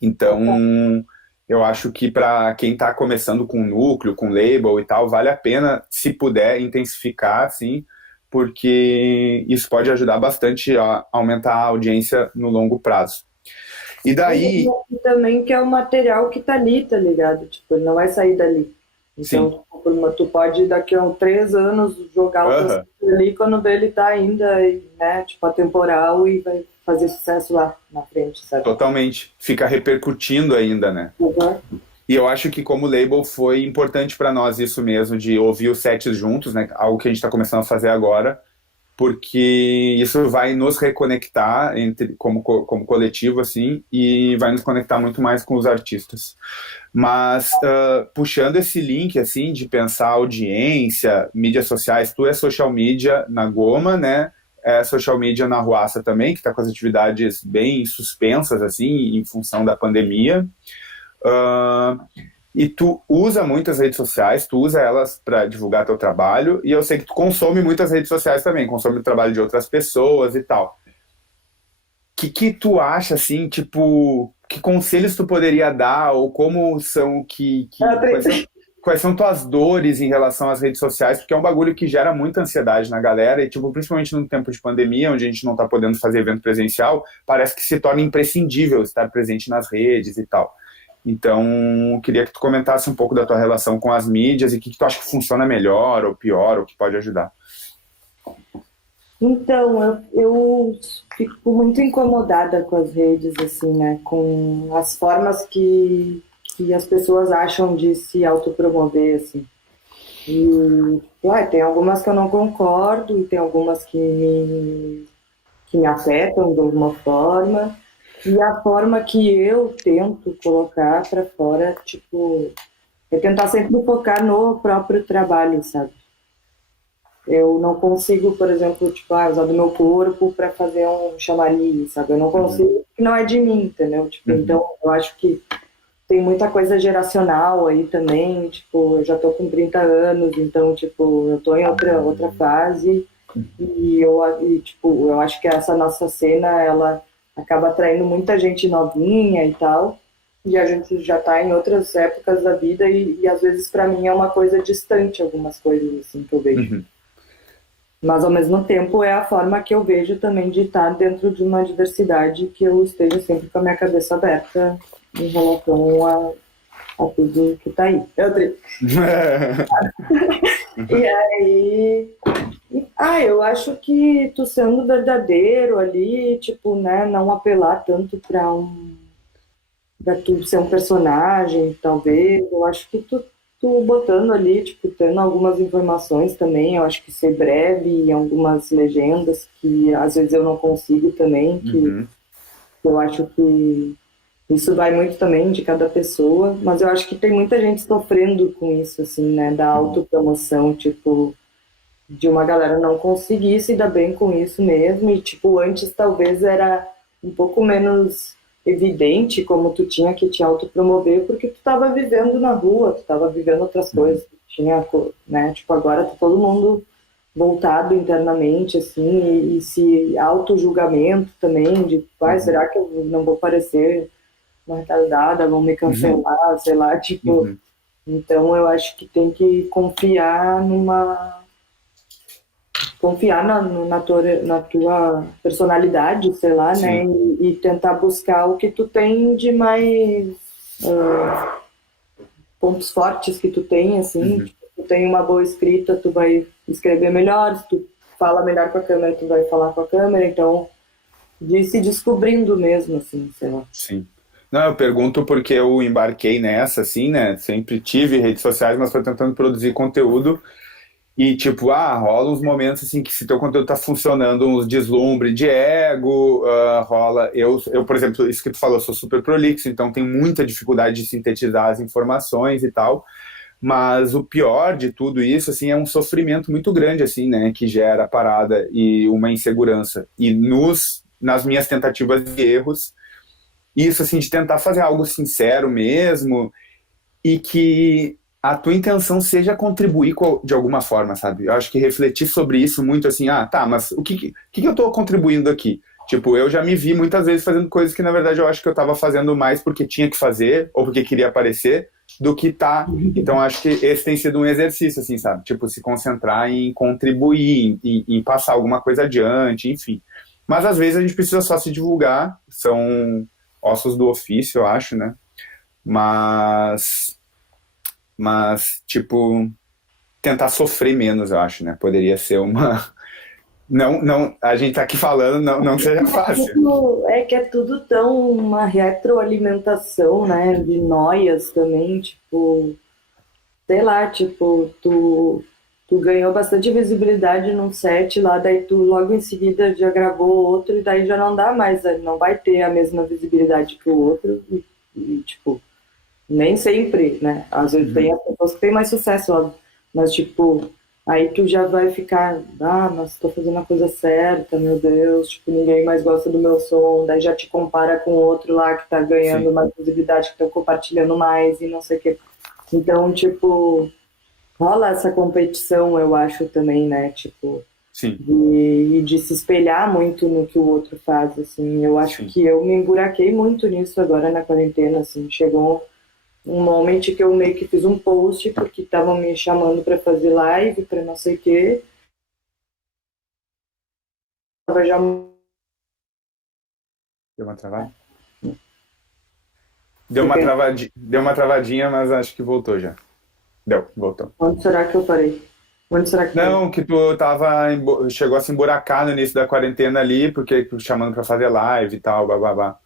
Então, eu acho que para quem está começando com núcleo, com label e tal, vale a pena, se puder, intensificar, assim, porque isso pode ajudar bastante a aumentar a audiência no longo prazo. E daí... E também que é o material que tá ali, tá ligado? Tipo, ele não vai sair dali. Então, Sim. tipo, tu pode daqui a 3 anos jogar o teu ali quando dele tá ainda, né, tipo, atemporal e vai fazer sucesso lá na frente, sabe? Totalmente. Fica repercutindo ainda, né? Uhum. E eu acho que como label foi importante para nós isso mesmo, de ouvir os sets juntos, né? Algo que a gente está começando a fazer agora, porque isso vai nos reconectar como coletivo, assim, e vai nos conectar muito mais com os artistas. Mas, puxando esse link, assim, de pensar audiência, mídias sociais, tu é social media na Goma, né? É social media na Ruaça também, que está com as atividades bem suspensas, assim, em função da pandemia. E tu usa muitas redes sociais, tu usa elas para divulgar teu trabalho, e eu sei que tu consome muitas redes sociais também, consome o trabalho de outras pessoas e tal. Que tu acha, assim, tipo, que conselhos tu poderia dar, ou como são, quais são tuas dores em relação às redes sociais, porque é um bagulho que gera muita ansiedade na galera, e, tipo, principalmente no tempo de pandemia, onde a gente não tá podendo fazer evento presencial, parece que se torna imprescindível estar presente nas redes e tal. Então, eu queria que tu comentasse um pouco da tua relação com as mídias e o que tu acha que funciona melhor ou pior, ou que pode ajudar. Então, eu fico muito incomodada com as redes, assim, né? Com as formas que as pessoas acham de se autopromover, assim. E, tem algumas que eu não concordo e tem algumas que me afetam de alguma forma. E a forma que eu tento colocar para fora, tipo, é tentar sempre focar no próprio trabalho, sabe? Eu não consigo, por exemplo, tipo, usar do meu corpo para fazer um chamariz, sabe? Eu não consigo, porque não é de mim, entendeu? Tipo, então, eu acho que tem muita coisa geracional aí também, tipo, eu já tô com 30 anos, então, tipo, eu tô em outra fase tipo, eu acho que essa nossa cena, ela acaba atraindo muita gente novinha e tal, e a gente já tá em outras épocas da vida e às vezes para mim é uma coisa distante algumas coisas assim que eu vejo. Uhum. Mas ao mesmo tempo é a forma que eu vejo também de estar dentro de uma diversidade que eu esteja sempre com a minha cabeça aberta em relação a tudo que tá aí. E aí, eu acho que tu sendo verdadeiro ali, tipo, né, não apelar tanto pra tu ser um personagem, talvez. Eu acho que tu botando ali, tipo, tendo algumas informações também, eu acho que ser breve em algumas legendas que às vezes eu não consigo também, que eu acho que isso vai muito também de cada pessoa, mas eu acho que tem muita gente sofrendo com isso, assim, né, da autopromoção, tipo, de uma galera não conseguir se dar bem com isso mesmo, e tipo, antes talvez era um pouco menos evidente como tu tinha que te autopromover, porque tu tava vivendo na rua, tu tava vivendo outras coisas, tu tinha, né, tipo, agora tá todo mundo voltado internamente, assim, e se auto-julgamento também, de, será que eu não vou parecer uma retardada, vão me cancelar, sei lá, tipo, então eu acho que tem que confiar na tua personalidade, sei lá, né? E tentar buscar o que tu tem de mais pontos fortes que tu tem, assim. Tipo, tu tem uma boa escrita, tu vai escrever melhor. Se tu fala melhor com a câmera, tu vai falar com a câmera. Então, de se descobrindo mesmo, assim, sei lá. Sim. Não, eu pergunto porque eu embarquei nessa, assim, né? Sempre tive redes sociais, mas tô tentando produzir conteúdo e, tipo, rola uns momentos, assim, que se teu conteúdo tá funcionando, uns deslumbre de ego, rola... Eu, por exemplo, isso que tu falou, eu sou super prolixo, então tem muita dificuldade de sintetizar as informações e tal, mas o pior de tudo isso, assim, é um sofrimento muito grande, assim, né? Que gera a parada e uma insegurança. E nas minhas tentativas e erros, isso, assim, de tentar fazer algo sincero mesmo e que a tua intenção seja contribuir de alguma forma, sabe? Eu acho que refletir sobre isso muito assim, tá, mas o que eu tô contribuindo aqui? Tipo, eu já me vi muitas vezes fazendo coisas que, na verdade, eu acho que eu tava fazendo mais porque tinha que fazer ou porque queria aparecer do que tá. Então, acho que esse tem sido um exercício, assim, sabe? Tipo, se concentrar em contribuir, em passar alguma coisa adiante, enfim. Mas, às vezes, a gente precisa só se divulgar, são ossos do ofício, eu acho, né? Mas, tipo, tentar sofrer menos, eu acho, né? Poderia ser uma. Não, não, a gente tá aqui falando, não, não que seja fácil. É que é tudo tão uma retroalimentação, né? De noias também, tipo, sei lá, tipo, tu ganhou bastante visibilidade num set lá, daí tu logo em seguida já gravou outro e daí já não dá mais, não vai ter a mesma visibilidade que o outro tipo, nem sempre, né? Às vezes tem Uhum. as pessoas que têm mais sucesso, óbvio, mas tipo, aí tu já vai ficar, mas tô fazendo a coisa certa, meu Deus, tipo, ninguém mais gosta do meu som, daí já te compara com outro lá que tá ganhando Sim, mais visibilidade, que estão compartilhando mais e não sei o quê. Então, tipo, rola essa competição, eu acho também, né? Tipo, sim, de se espelhar muito no que o outro faz, assim. Eu acho sim. que eu me emburaquei muito nisso agora na quarentena, assim. Chegou um momento que eu meio que fiz um post porque estavam me chamando para fazer live, para não sei o quê. Tava já Deu uma travada? Deu uma travadinha, mas acho que voltou já. Voltou. onde será que eu parei? Onde será que eu parei? Não, que tu chegou a se emburacar no início da quarentena ali, porque chamando pra fazer live e tal, bababá.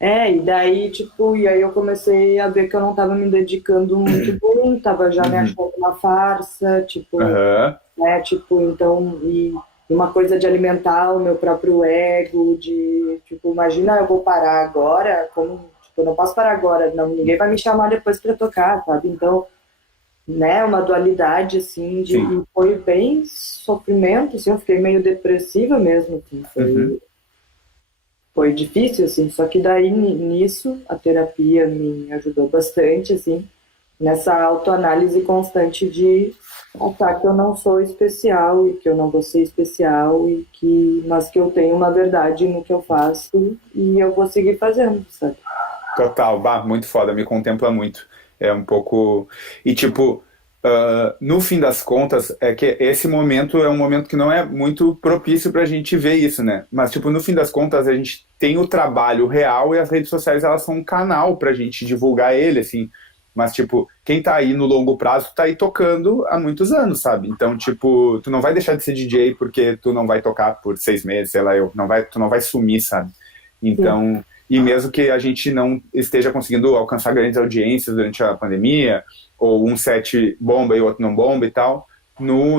E daí, tipo, e aí eu comecei a ver que eu não tava me dedicando muito bem, tava já me Uhum. achando uma farsa, tipo, Aham. né? Tipo, então, e uma coisa de alimentar o meu próprio ego, de, tipo, imagina eu vou parar agora, como, tipo, eu não posso parar agora, não, ninguém vai me chamar depois para tocar, sabe? Então, né, uma dualidade, assim, Sim. e foi bem sofrimento, assim, eu fiquei meio depressiva mesmo, assim, Uhum. foi difícil, assim, só que daí nisso a terapia me ajudou bastante, assim, nessa autoanálise constante de achar que eu não sou especial e que eu não vou ser especial mas que eu tenho uma verdade no que eu faço e eu vou seguir fazendo, sabe? Total, bah, muito foda, me contempla muito. É um pouco. E tipo, no fim das contas, é que esse momento é um momento que não é muito propício pra gente ver isso, né? Mas, tipo, no fim das contas, a gente tem o trabalho real e as redes sociais, elas são um canal pra gente divulgar ele, assim. Mas, tipo, quem tá aí no longo prazo, tá aí tocando há muitos anos, sabe? Então, tipo, tu não vai deixar de ser DJ porque tu não vai tocar por 6 meses, sei lá, tu não vai sumir, sabe? Sim. Então, e mesmo que a gente não esteja conseguindo alcançar grandes audiências durante a pandemia, ou um set bomba e o outro não bomba e tal,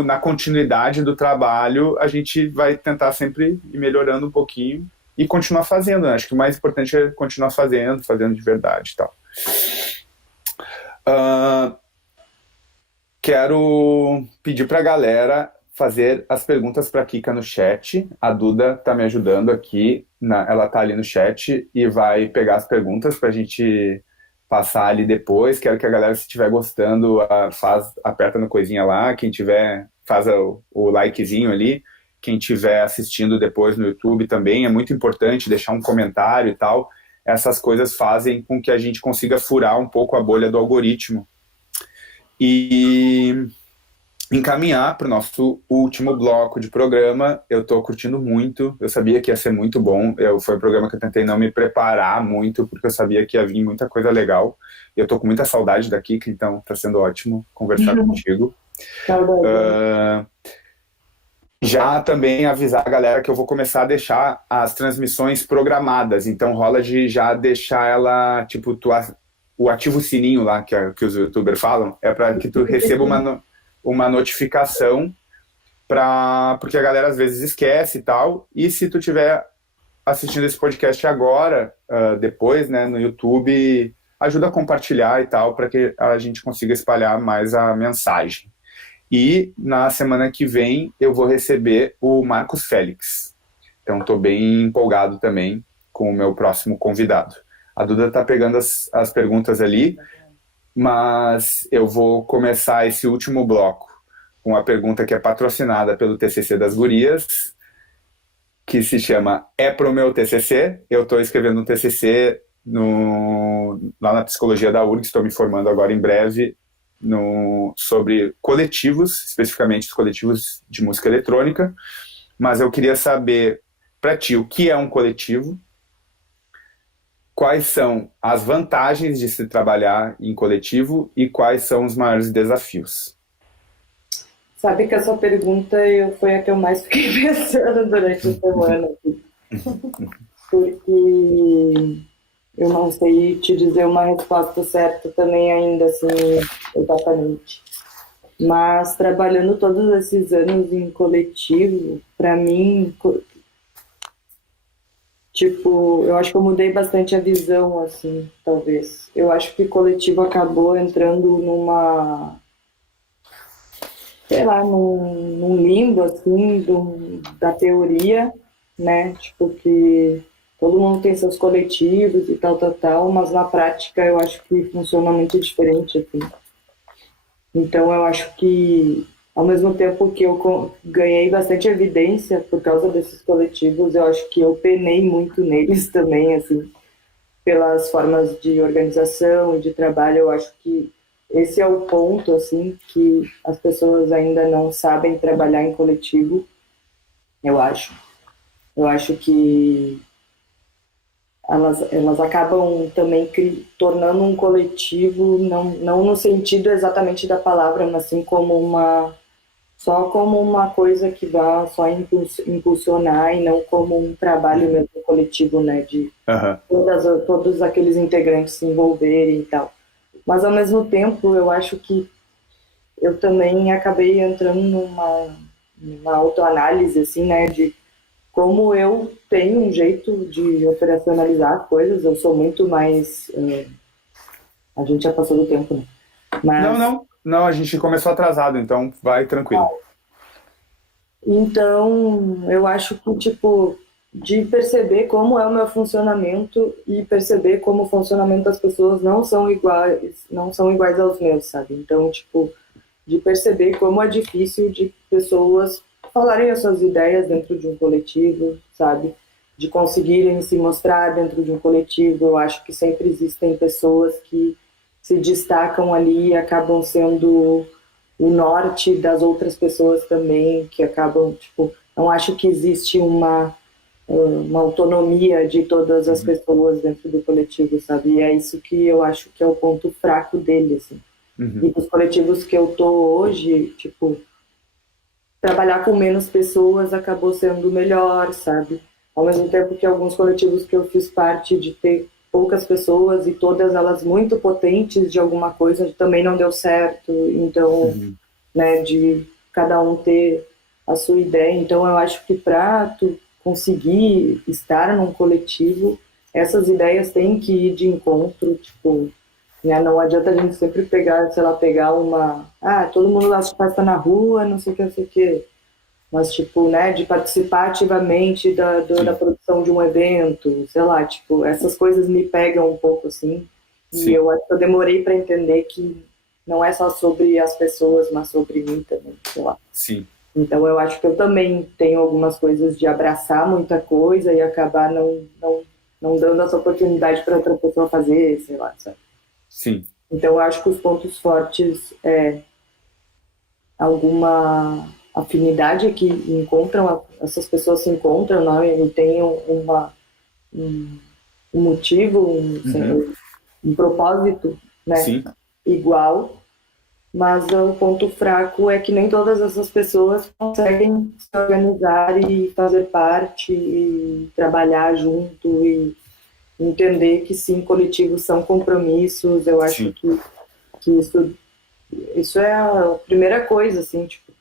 na continuidade do trabalho, a gente vai tentar sempre ir melhorando um pouquinho e continuar fazendo, né? Acho que o mais importante é continuar fazendo de verdade e tal. Uh, Quero pedir para a galera fazer as perguntas para a Kika no chat. A Duda está me ajudando aqui, ela está ali no chat e vai pegar as perguntas para a gente passar ali depois. Quero que a galera, se estiver gostando, aperta no coisinha lá. Quem tiver, faz o likezinho ali. Quem estiver assistindo depois no YouTube também, é muito importante deixar um comentário e tal. Essas coisas fazem com que a gente consiga furar um pouco a bolha do algoritmo. E encaminhar para o nosso último bloco de programa. Eu estou curtindo muito, eu sabia que ia ser muito bom. Foi um programa que eu tentei não me preparar muito, porque eu sabia que ia vir muita coisa legal. Eu estou com muita saudade da Kika, então está sendo ótimo conversar contigo. Saudade. Uh, Já também avisar a galera que eu vou começar a deixar as transmissões programadas. Então rola de já deixar ela, tipo, o ativo sininho lá que os youtubers falam, é para que tu receba uma notificação porque a galera às vezes esquece e tal. E se tu tiver assistindo esse podcast agora, depois, né, no YouTube, ajuda a compartilhar e tal, para que a gente consiga espalhar mais a mensagem. E na semana que vem eu vou receber o Marcos Félix. Então estou bem empolgado também com o meu próximo convidado. A Duda está pegando as perguntas ali, mas eu vou começar esse último bloco com a pergunta que é patrocinada pelo TCC das Gurias, que se chama É Pro Meu TCC. Eu estou escrevendo um TCC lá na Psicologia da URGS, estou me formando agora em breve sobre coletivos, especificamente os coletivos de música eletrônica, mas eu queria saber para ti o que é um coletivo, quais são as vantagens de se trabalhar em coletivo e quais são os maiores desafios. Sabe que essa pergunta foi a que eu mais fiquei pensando durante a semana, assim. Porque eu não sei te dizer uma resposta certa também ainda, assim, exatamente. Mas trabalhando todos esses anos em coletivo, para mim, tipo, eu acho que eu mudei bastante a visão, assim, talvez. Eu acho que coletivo acabou entrando sei lá, num limbo, assim, da teoria, né? Tipo, que todo mundo tem seus coletivos e tal, mas na prática eu acho que funciona muito diferente, assim. Então eu acho que, ao mesmo tempo que eu ganhei bastante evidência por causa desses coletivos, eu acho que eu penei muito neles também, assim, pelas formas de organização e de trabalho. Eu acho que esse é o ponto, assim, que as pessoas ainda não sabem trabalhar em coletivo, eu acho. Eu acho que elas acabam também tornando um coletivo, não no sentido exatamente da palavra, mas sim só como uma coisa que vá só impulsionar e não como um trabalho mesmo coletivo, né, de todos aqueles integrantes se envolverem e tal. Mas, ao mesmo tempo, eu acho que eu também acabei entrando numa autoanálise, assim, né, de como eu tenho um jeito de operacionalizar as coisas. Eu sou muito mais... a gente já passou do tempo, né? Não, Mas, não, não, a gente começou atrasado, então vai tranquilo. então, eu acho que, tipo, de perceber como é o meu funcionamento e perceber como o funcionamento das pessoas não são iguais aos meus, sabe? Então, tipo, de perceber como é difícil de pessoas falarem as suas ideias dentro de um coletivo, sabe? De conseguirem se mostrar dentro de um coletivo. Eu acho que sempre existem pessoas que se destacam ali e acabam sendo o norte das outras pessoas também, que acabam, tipo, não acho que existe uma autonomia de todas as pessoas dentro do coletivo, sabe? E é isso que eu acho que é o ponto fraco dele, assim. E dos coletivos que eu tô hoje, tipo, trabalhar com menos pessoas acabou sendo melhor, sabe? Ao mesmo tempo que alguns coletivos que eu fiz parte de ter poucas pessoas e todas elas muito potentes de alguma coisa também não deu certo. Então, né, de cada um ter a sua ideia. Então, eu acho que para tu conseguir estar num coletivo, essas ideias têm que ir de encontro, tipo, né? Não adianta a gente sempre pegar, sei lá, pegar todo mundo lá se passa na rua, não sei o que, não sei o que. Mas, tipo, né, de participar ativamente da Sim, produção de um evento, sei lá, tipo, essas coisas me pegam um pouco, assim. E sim, eu acho que eu demorei para entender que não é só sobre as pessoas, mas sobre mim também, sei lá. sim, Então eu acho que eu também tenho algumas coisas de abraçar muita coisa e acabar não dando essa oportunidade para outra pessoa fazer, sei lá, sabe? sim, Então, eu acho que os pontos fortes é alguma afinidade que essas pessoas se encontram, né, e têm um, um motivo, uhum, um propósito, né, sim, igual, mas o ponto fraco é que nem todas essas pessoas conseguem se organizar e fazer parte e trabalhar junto e entender que sim, coletivos são compromissos. Eu acho Sim, que isso é a primeira coisa, assim, tipo,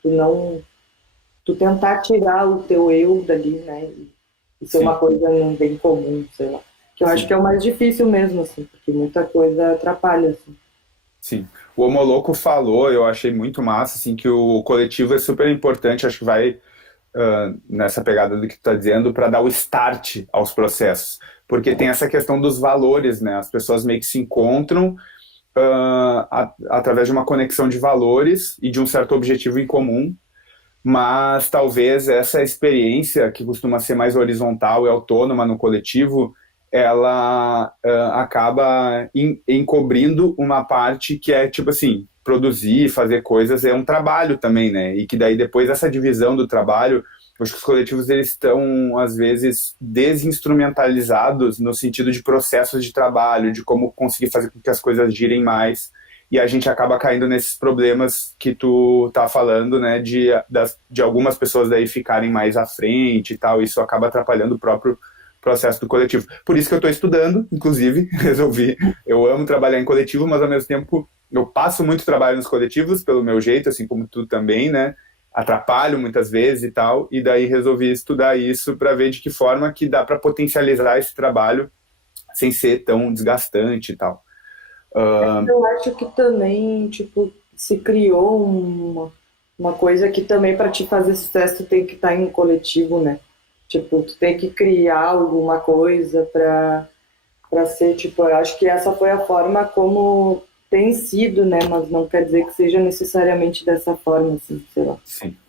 tu tentar tirar o teu eu dali, né, e ser uma sim, coisa bem comum, sei lá. Que eu acho que sim. é o mais difícil mesmo, assim, porque muita coisa atrapalha, assim. Sim. O Homoloco falou, eu achei muito massa, assim, que o coletivo é super importante, acho que vai nessa pegada do que tu está dizendo, para dar o start aos processos. Porque tem essa questão dos valores, né? As pessoas meio que se encontram através de uma conexão de valores e de um certo objetivo em comum, mas talvez essa experiência, que costuma ser mais horizontal e autônoma no coletivo, ela acaba encobrindo uma parte que é tipo assim, produzir, fazer coisas é um trabalho também, né? E que daí depois essa divisão do trabalho, acho que os coletivos eles estão às vezes desinstrumentalizados no sentido de processos de trabalho, de como conseguir fazer com que as coisas girem mais, e a gente acaba caindo nesses problemas que tu tá falando, né, de algumas pessoas daí ficarem mais à frente e tal, isso acaba atrapalhando o próprio processo do coletivo. Por isso que eu estou estudando, inclusive, resolvi, eu amo trabalhar em coletivo, mas ao mesmo tempo eu passo muito trabalho nos coletivos, pelo meu jeito, assim como tu também, né, atrapalho muitas vezes e tal, e daí resolvi estudar isso para ver de que forma que dá para potencializar esse trabalho sem ser tão desgastante e tal. Eu acho que também, tipo, se criou uma coisa que também para te fazer sucesso tu tem que estar em um coletivo, né? Tipo, tu tem que criar alguma coisa para ser, tipo, eu acho que essa foi a forma como tem sido, né? Mas não quer dizer que seja necessariamente dessa forma, assim, sei lá. Sim,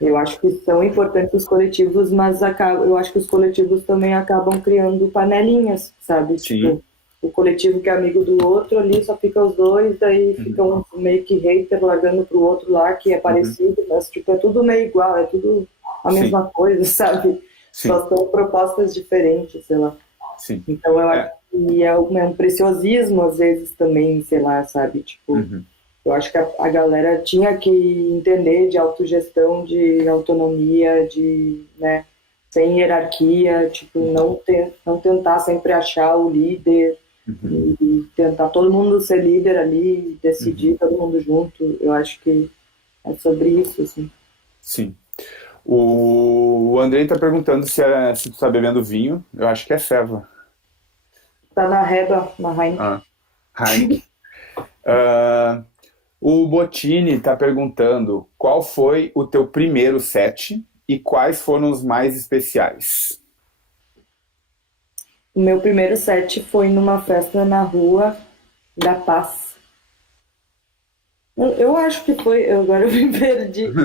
Eu acho que são importantes os coletivos, mas eu acho que os coletivos também acabam criando panelinhas, sabe? Tipo, sim. o coletivo que é amigo do outro ali só fica os dois, daí fica Uhum. um meio que hater largando pro outro lá que é Uhum. parecido, mas tipo, é tudo meio igual, é tudo a Sim, mesma coisa, sabe? sim, Só são propostas diferentes, sei lá. sim. Então eu acho É. que é um preciosismo às vezes também, sei lá, sabe? Tipo, Uhum. eu acho que a galera tinha que entender de autogestão, de autonomia, de, né, sem hierarquia, tipo, Uhum. não tentar sempre achar o líder Uhum. e tentar todo mundo ser líder ali, decidir Uhum. todo mundo junto. Eu acho que é sobre isso, assim. Sim. O Andrei está perguntando se tu está bebendo vinho. Eu acho que é Ceva. Tá na régua, na Heineken. Ah, Heineken. Ah, o Botini está perguntando qual foi o teu primeiro set e quais foram os mais especiais. O meu primeiro set foi numa festa na Rua da Paz. Eu acho que foi, agora eu me perdi.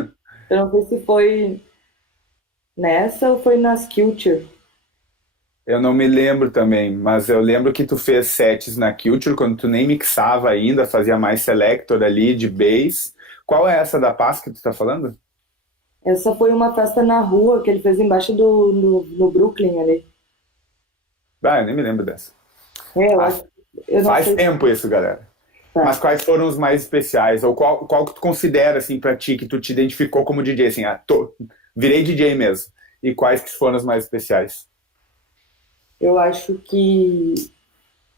Eu não sei se foi nessa ou foi nas Culture? Eu não me lembro também, mas eu lembro que tu fez sets na Culture quando tu nem mixava ainda, fazia mais selector ali de bass. Qual é essa da Paz que tu tá falando? Essa foi uma festa na rua que ele fez embaixo no Brooklyn ali. Ah, eu nem me lembro dessa. Eu Ah, acho, eu não faz sei. tempo isso, galera. Mas Tá. quais foram os mais especiais? Ou qual que tu considera, assim, pra ti, que tu te identificou como DJ, assim, virei DJ mesmo. E quais que foram os mais especiais? Eu acho que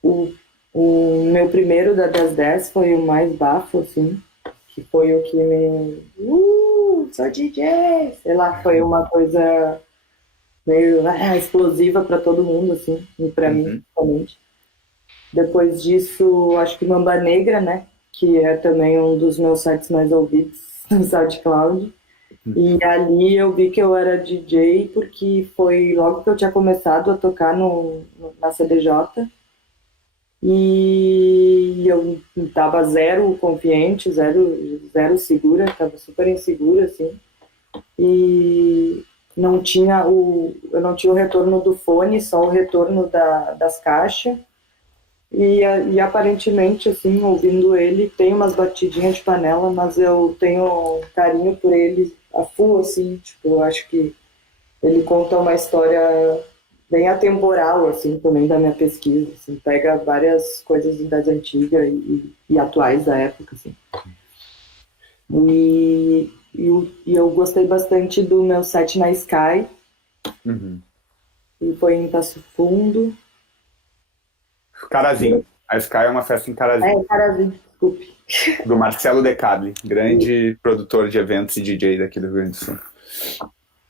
o, o meu primeiro da 1010 foi o mais bafo, assim, que foi o que me. Sou DJ! Sei lá, foi uma coisa meio explosiva para todo mundo, assim, e para mim, Uhum, principalmente. Depois disso, acho que Mamba Negra, né? Que é também um dos meus sites mais ouvidos no SoundCloud. uhum, E ali eu vi que eu era DJ porque foi logo que eu tinha começado a tocar na CDJ e eu tava zero confiante, zero segura, tava super insegura, assim. E eu não tinha o retorno do fone, só o retorno das caixas. E aparentemente, assim, ouvindo ele, tem umas batidinhas de panela, mas eu tenho carinho por ele a full, assim, tipo, eu acho que ele conta uma história bem atemporal, assim, também da minha pesquisa, assim, pega várias coisas das antigas e atuais da época, assim. E eu gostei bastante do meu set na Sky, Uhum. e foi em Passo Fundo. Carazinho. A Sky é uma festa em Carazinho. Carazinho, desculpe. Do Marcelo Decadli, grande produtor de eventos e DJ daqui do Rio Grande do Sul.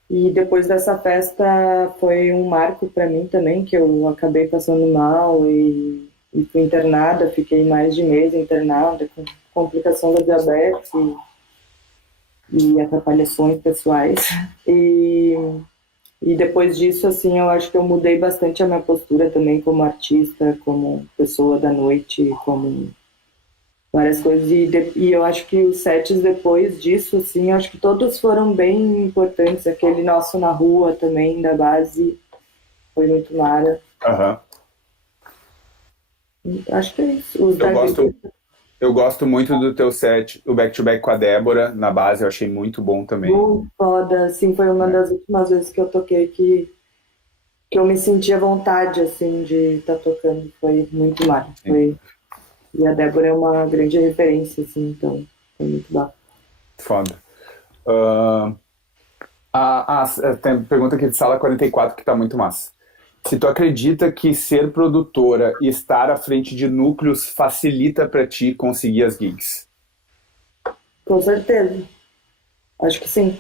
E depois dessa festa foi um marco para mim também, que eu acabei passando mal e fui internada, fiquei mais de mês internada com complicação da diabetes e atrapalhações pessoais. E, e depois disso, assim, eu acho que eu mudei bastante a minha postura também como artista, como pessoa da noite, como várias coisas. E eu acho que os sets depois disso, assim, eu acho que todos foram bem importantes. Aquele nosso na rua também, da base, foi muito mara. Aham. Acho que é isso. Os Eu da gosto, eu gosto muito do teu set, o back-to-back com a Débora, na base, eu achei muito bom também. muito foda, assim, foi uma Né? das últimas vezes que eu toquei que eu me senti à vontade, assim, de estar tocando. Foi muito mara. Sim, E a Débora é uma grande referência, assim, então foi muito bom. foda. Ah, tem pergunta aqui de sala 44 que tá muito massa. Se tu acredita que ser produtora e estar à frente de núcleos facilita pra ti conseguir as gigs? Com certeza. Acho que sim,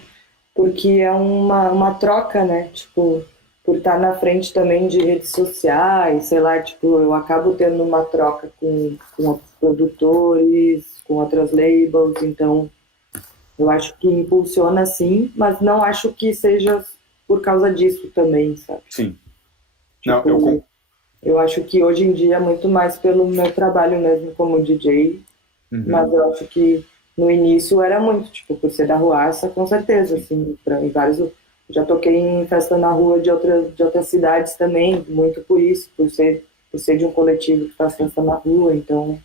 porque é uma troca, né? Tipo, por estar na frente também de redes sociais, sei lá, tipo, eu acabo tendo uma troca com outros produtores, com outras labels, então eu acho que impulsiona sim, mas não acho que seja por causa disso também, sabe? Sim. Não, Tipo, eu acho que hoje em dia é muito mais pelo meu trabalho mesmo como DJ, mas Uhum, eu acho que no início era muito, tipo, por ser da Ruaça, com certeza, sim, assim, em vários. Já toquei em festa na rua de outras cidades também, muito por isso, por ser de um coletivo que faz sim. festa na rua, então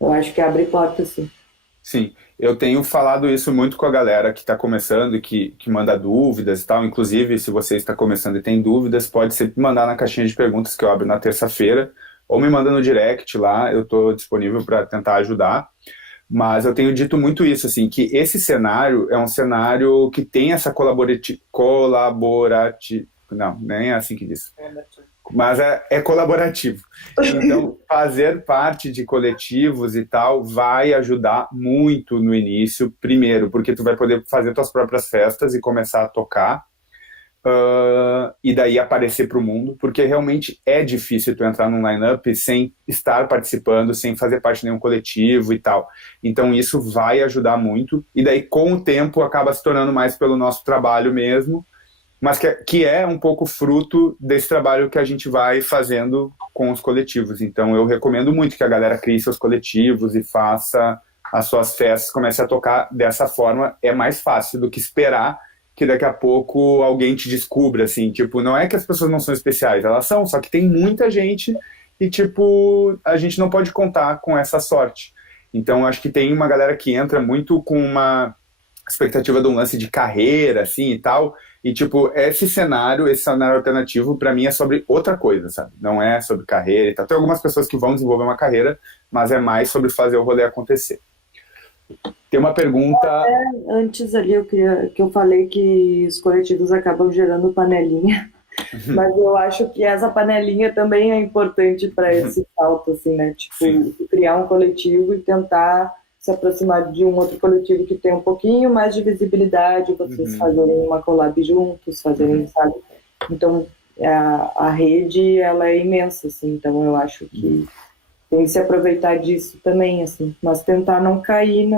eu acho que abre porta, assim. Sim, eu tenho falado isso muito com a galera que está começando e que manda dúvidas e tal. Inclusive, se você está começando e tem dúvidas, pode sempre mandar na caixinha de perguntas que eu abro na terça-feira, ou me manda no direct lá, eu estou disponível para tentar ajudar. Mas eu tenho dito muito isso, assim, que esse cenário é um cenário que tem essa colaborati, não, nem é assim que diz, mas é colaborativo. Então, fazer parte de coletivos e tal vai ajudar muito no início, primeiro, porque tu vai poder fazer tuas próprias festas e começar a tocar, e daí aparecer para o mundo, porque realmente é difícil tu entrar num line-up sem estar participando, sem fazer parte de nenhum coletivo e tal. Então isso vai ajudar muito, e daí com o tempo acaba se tornando mais pelo nosso trabalho mesmo, mas que é um pouco fruto desse trabalho que a gente vai fazendo com os coletivos. Então eu recomendo muito que a galera crie seus coletivos e faça as suas festas, comece a tocar dessa forma, é mais fácil do que esperar que daqui a pouco alguém te descubra, assim, tipo, não é que as pessoas não são especiais, elas são, só que tem muita gente e, tipo, a gente não pode contar com essa sorte. Então, acho que tem uma galera que entra muito com uma expectativa de um lance de carreira, assim, e tal, e, tipo, esse cenário alternativo, pra mim, é sobre outra coisa, sabe? Não é sobre carreira e tal. Tem algumas pessoas que vão desenvolver uma carreira, mas é mais sobre fazer o rolê acontecer. Tem uma pergunta. Antes ali que eu falei que os coletivos acabam gerando panelinha, mas eu acho que essa panelinha também é importante para esse salto, assim, né? Sim. Tipo, criar um coletivo e tentar se aproximar de um outro coletivo que tem um pouquinho mais de visibilidade, vocês Uhum, fazerem uma collab juntos, fazerem, uhum, sabe? Então, a rede, ela é imensa, assim, então eu acho uhum. que tem que se aproveitar disso também, assim, mas tentar não cair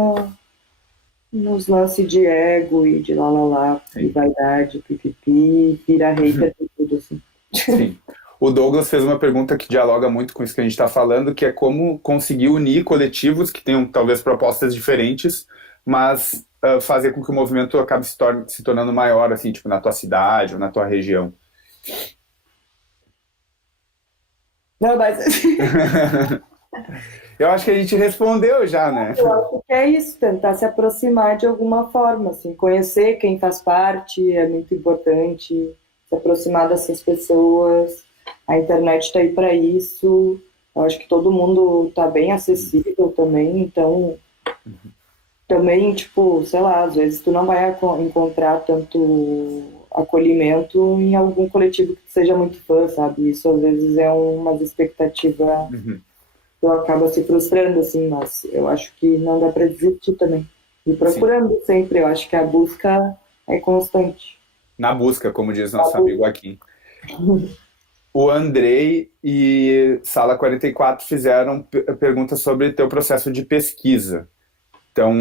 nos lances de ego e de lá lá lá, e Sim. vaidade, pipipi, virar hater e tudo, assim. Sim. O Douglas fez uma pergunta que dialoga muito com isso que a gente está falando, que é como conseguir unir coletivos que tenham talvez propostas diferentes, mas fazer com que o movimento acabe se tornando maior, assim, tipo, na tua cidade ou na tua região. Não, mas Eu acho que a gente respondeu já, né? eu acho que é isso, tentar se aproximar de alguma forma, assim, conhecer quem faz parte é muito importante, se aproximar dessas pessoas. A internet está aí para isso. Eu acho que todo mundo está bem acessível também, então também, tipo, sei lá, às vezes tu não vai encontrar tanto acolhimento em algum coletivo que seja muito fã, sabe? Isso às vezes é uma expectativa Uhum. que acaba se frustrando, assim, mas eu acho que não dá para desistir também. E Sim. procurando sempre, eu acho que a busca é constante. Na busca, como diz A nosso amigo busca. aqui. O Andrei e Sala 44 fizeram perguntas sobre teu processo de pesquisa. Então,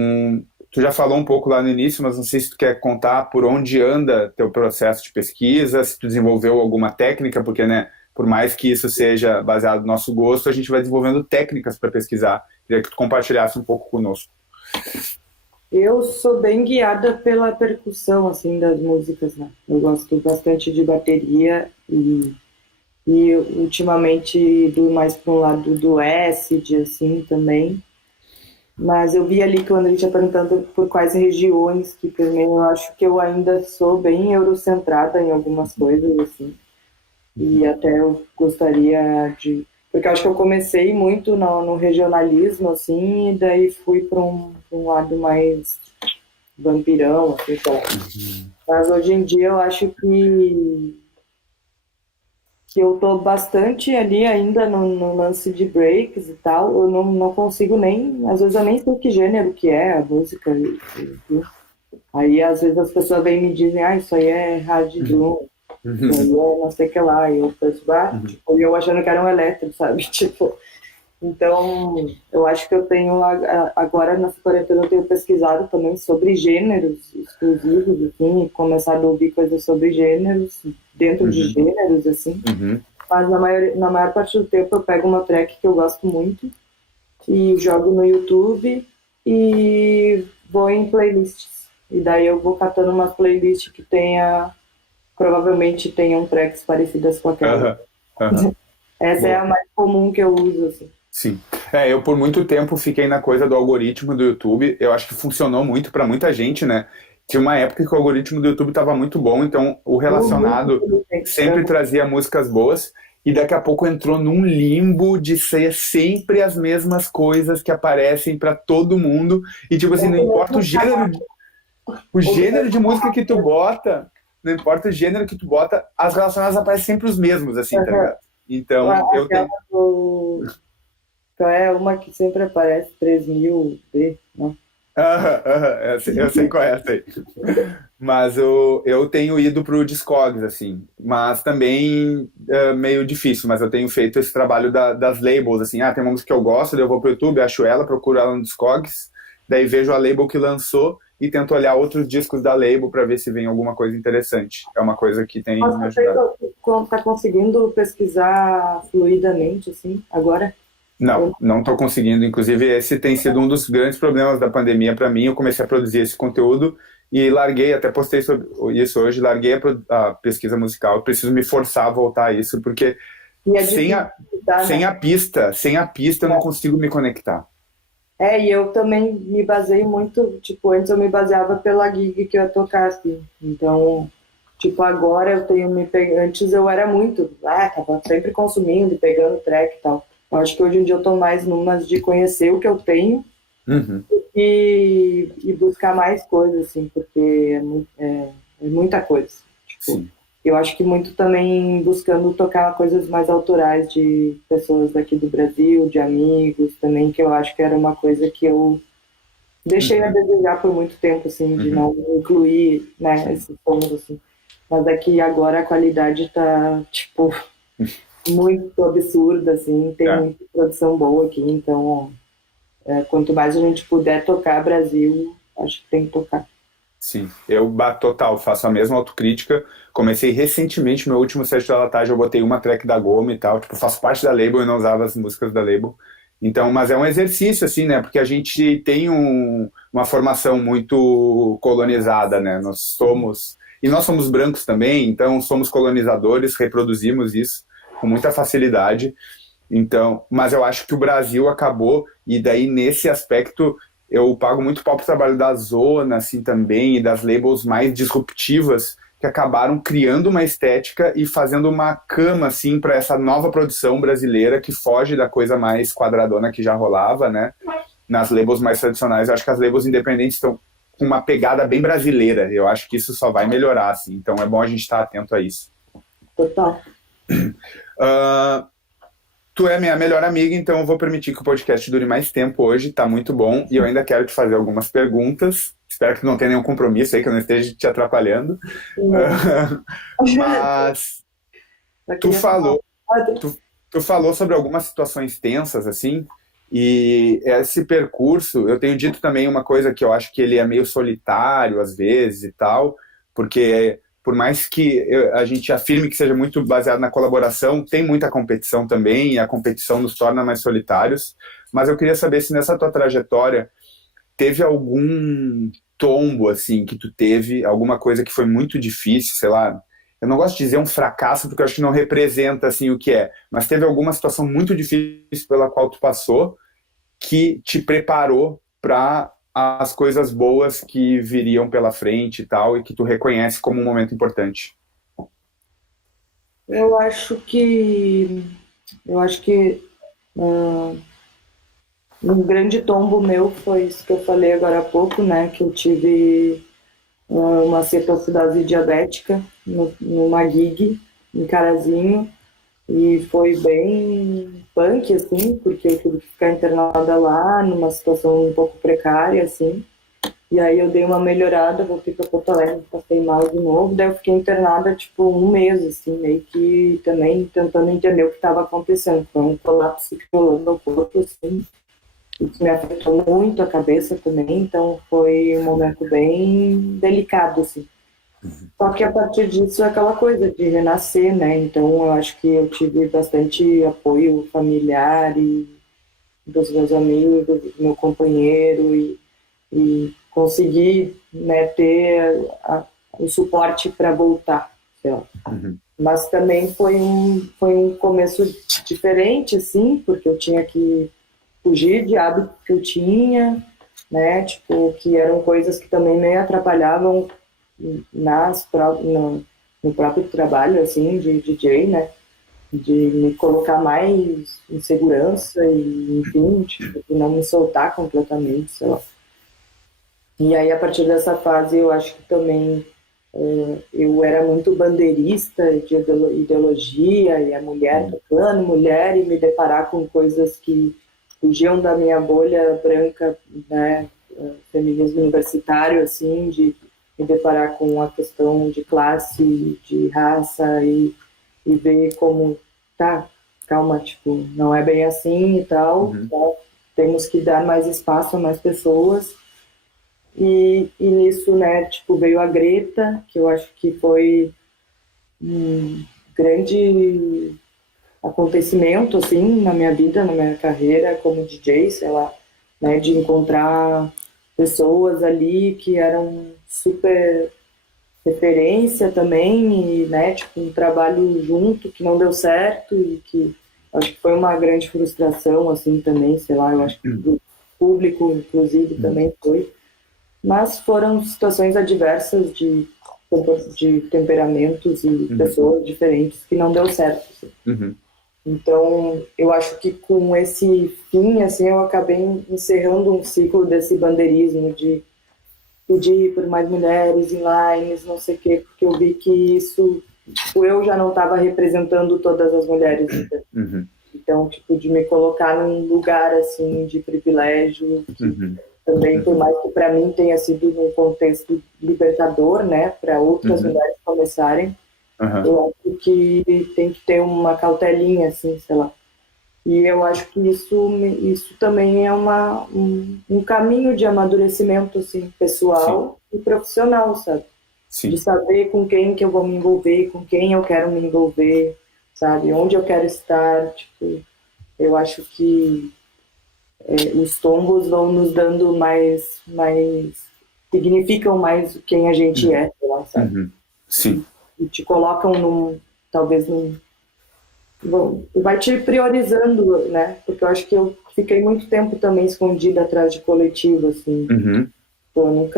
tu já falou um pouco lá no início, mas não sei se tu quer contar por onde anda teu processo de pesquisa, se tu desenvolveu alguma técnica, porque, né, por mais que isso seja baseado no nosso gosto, a gente vai desenvolvendo técnicas para pesquisar. Queria que tu compartilhasse um pouco conosco. Eu sou bem guiada pela percussão, assim, das músicas, né? Eu gosto bastante de bateria e ultimamente ido mais para um lado do acid, assim, também. Mas eu vi ali que o André tinha perguntando por quais regiões que também eu acho que eu ainda sou bem eurocentrada em algumas coisas, assim. E até eu gostaria de... Porque eu acho que eu comecei muito no regionalismo, assim, e daí fui para pra um lado mais vampirão, assim, sei lá. Mas hoje em dia eu acho que eu tô bastante ali ainda no lance de breaks e tal. Eu não consigo nem... Às vezes eu nem sei que gênero que é a música. Aí às vezes as pessoas vêm e me dizem, ah, isso aí é hard drum, isso aí é não sei o que lá. E eu penso, ah, tipo, eu achando que era um elétrico, sabe? Tipo, então eu acho que eu tenho, agora nessa quarentena eu tenho pesquisado também sobre gêneros exclusivos, assim, e começado a ouvir coisas sobre gêneros, dentro de Uhum, gêneros, assim. uhum, Mas na maior parte do tempo eu pego uma track que eu gosto muito e jogo no YouTube e vou em playlists. E daí eu vou catando uma playlist que tenha, provavelmente tenham tracks parecidas com aquela. aham, aham. Essa é a Boa. mais comum que eu uso, assim. Sim. Eu por muito tempo fiquei na coisa do algoritmo do YouTube. Eu acho que funcionou muito para muita gente, né? Tinha uma época que o algoritmo do YouTube estava muito bom, então o Muito relacionado inteligente. sempre trazia músicas boas e daqui a pouco entrou num limbo de ser sempre as mesmas coisas que aparecem para todo mundo e tipo assim, não importa o O gênero de mesmo música que tu bota, não importa o gênero que tu bota, as relacionadas aparecem sempre os mesmos assim, tá ligado? Então, eu aquela tenho. do... Qual é uma que sempre aparece, 3000 B, né? Aham, aham, eu sei qual é essa aí. Mas eu tenho ido pro Discogs, assim. Mas também meio difícil, mas eu tenho feito esse trabalho das labels, assim. Ah, tem uma música que eu gosto, daí eu vou pro YouTube, acho ela, procuro ela no Discogs, daí vejo a label que lançou e tento olhar outros discos da label para ver se vem alguma coisa interessante. É uma coisa que tem me Nossa, ajudado. você tá conseguindo pesquisar fluidamente, assim, agora? Não, Eu, não estou conseguindo. Inclusive, esse tem sido um dos grandes problemas da pandemia para mim. Eu comecei a produzir esse conteúdo e larguei, até postei sobre isso hoje, larguei a pesquisa musical. Eu preciso me forçar a voltar a isso, porque e é sem difícil, a, tá, né? sem a pista eu não consigo me conectar. E eu também me baseio muito, tipo, antes eu me baseava pela gig que eu ia tocar, assim. Então, tipo, agora eu tenho me pegando. Antes eu era muito, tava sempre consumindo, pegando track e tal. Eu acho que hoje em dia eu tô mais numas de conhecer o que eu tenho Uhum, e buscar mais coisas, assim, porque é muita coisa. Tipo, sim. eu acho que muito também buscando tocar coisas mais autorais de pessoas daqui do Brasil, de amigos também, que eu acho que era uma coisa que eu deixei a Uhum, desejar por muito tempo, assim, de uhum, não incluir, né, sim. esses sons, assim. Mas é que agora a qualidade tá, tipo, muito absurda, assim, tem É. muita produção boa aqui, então, quanto mais a gente puder tocar Brasil, acho que tem que tocar. Sim, eu bato total, faço a mesma autocrítica. Comecei recentemente, meu último set da Latage, eu botei uma track da Goma e tal, tipo, faço parte da label e não usava as músicas da label. Então, mas é um exercício, assim, né? Porque a gente tem uma formação muito colonizada, né? E nós somos brancos também, então somos colonizadores, reproduzimos isso com muita facilidade. Então, mas eu acho que o Brasil acabou, e daí nesse aspecto eu pago muito pau pro trabalho da Zona, assim, também, e das labels mais disruptivas, que acabaram criando uma estética e fazendo uma cama, assim, para essa nova produção brasileira que foge da coisa mais quadradona que já rolava, né? nas labels mais tradicionais. Eu acho que as labels independentes estão com uma pegada bem brasileira. Eu acho que isso só vai melhorar, assim. Então é bom a gente estar atento a isso. Total. Tu é minha melhor amiga, então eu vou permitir que o podcast dure mais tempo hoje, tá muito bom, e eu ainda quero te fazer algumas perguntas. Espero que não tenha nenhum compromisso aí, que eu não esteja te atrapalhando. Mas tu falou sobre algumas situações tensas, assim, e esse percurso, eu tenho dito também uma coisa que eu acho que ele é meio solitário às vezes e tal, porque por mais que a gente afirme que seja muito baseado na colaboração, tem muita competição também, e a competição nos torna mais solitários. Mas eu queria saber se nessa tua trajetória teve algum tombo, assim, que tu teve, alguma coisa que foi muito difícil, sei lá. Eu não gosto de dizer um fracasso, porque eu acho que não representa, assim, o que é. Mas teve alguma situação muito difícil pela qual tu passou que te preparou para as coisas boas que viriam pela frente e tal, e que tu reconhece como um momento importante. Eu acho que, eu acho que um grande tombo meu foi isso que eu falei agora há pouco, né? Que eu tive uma cetoacidose diabética numa gig em Carazinho, e foi bem punk, assim, porque eu tive que ficar internada lá, numa situação um pouco precária, assim. E aí eu dei uma melhorada, voltei para Porto Alegre, passei mal de novo, daí eu fiquei internada, tipo, um mês, assim, meio que também tentando entender o que estava acontecendo. Foi um colapso que rolou no meu corpo, assim, e que me afetou muito a cabeça também, então foi um momento bem delicado, assim. Só que a partir disso é aquela coisa de renascer, né? Então eu acho que eu tive bastante apoio familiar e dos meus amigos, do meu companheiro, e consegui, né, ter o suporte para voltar, sei lá. Mas também foi um começo diferente, assim, porque eu tinha que fugir de hábitos que eu tinha, né, tipo, que eram coisas que também me atrapalhavam no próprio trabalho, assim, de DJ, né, de me colocar mais em segurança e, enfim, tipo, de não me soltar completamente, sei lá. E aí, a partir dessa fase, eu acho que também eu era muito bandeirista de ideologia, e a mulher tocando mulher, e me deparar com coisas que fugiam da minha bolha branca, né, feminismo universitário, assim, de me deparar com a questão de classe, de raça, e ver como, tá, calma, tipo, não é bem assim e tal, tá? Temos que dar mais espaço a mais pessoas. E nisso, né, tipo, veio a Greta, que eu acho que foi um grande acontecimento, assim, na minha vida, na minha carreira como DJ, sei lá, né, de encontrar pessoas ali que eram super referência também, e, né, tipo, um trabalho junto que não deu certo, e que acho que foi uma grande frustração, assim, também, sei lá, eu acho que o público, inclusive, também foi. Mas foram situações adversas de temperamentos e pessoas diferentes que não deu certo, assim. Então, eu acho que com esse fim, assim, eu acabei encerrando um ciclo desse bandeirismo de pedir por mais mulheres em lines, não sei o quê, porque eu vi que isso, tipo, eu já não estava representando todas as mulheres. Então, tipo, de me colocar num lugar, assim, de privilégio, que também, por mais que para mim tenha sido num contexto libertador, né, para outras mulheres começarem, eu acho que tem que ter uma cautelinha, assim, sei lá. E eu acho que isso também é um caminho de amadurecimento, assim, pessoal e profissional, sabe? De saber com quem que eu vou me envolver, com quem eu quero me envolver, sabe? Onde eu quero estar, tipo, eu acho que os tombos vão nos dando significam mais quem a gente é, sei lá, sabe? Sim. E te colocam talvez vai te priorizando, né? Porque eu acho que eu fiquei muito tempo também escondida atrás de coletivo, assim. Eu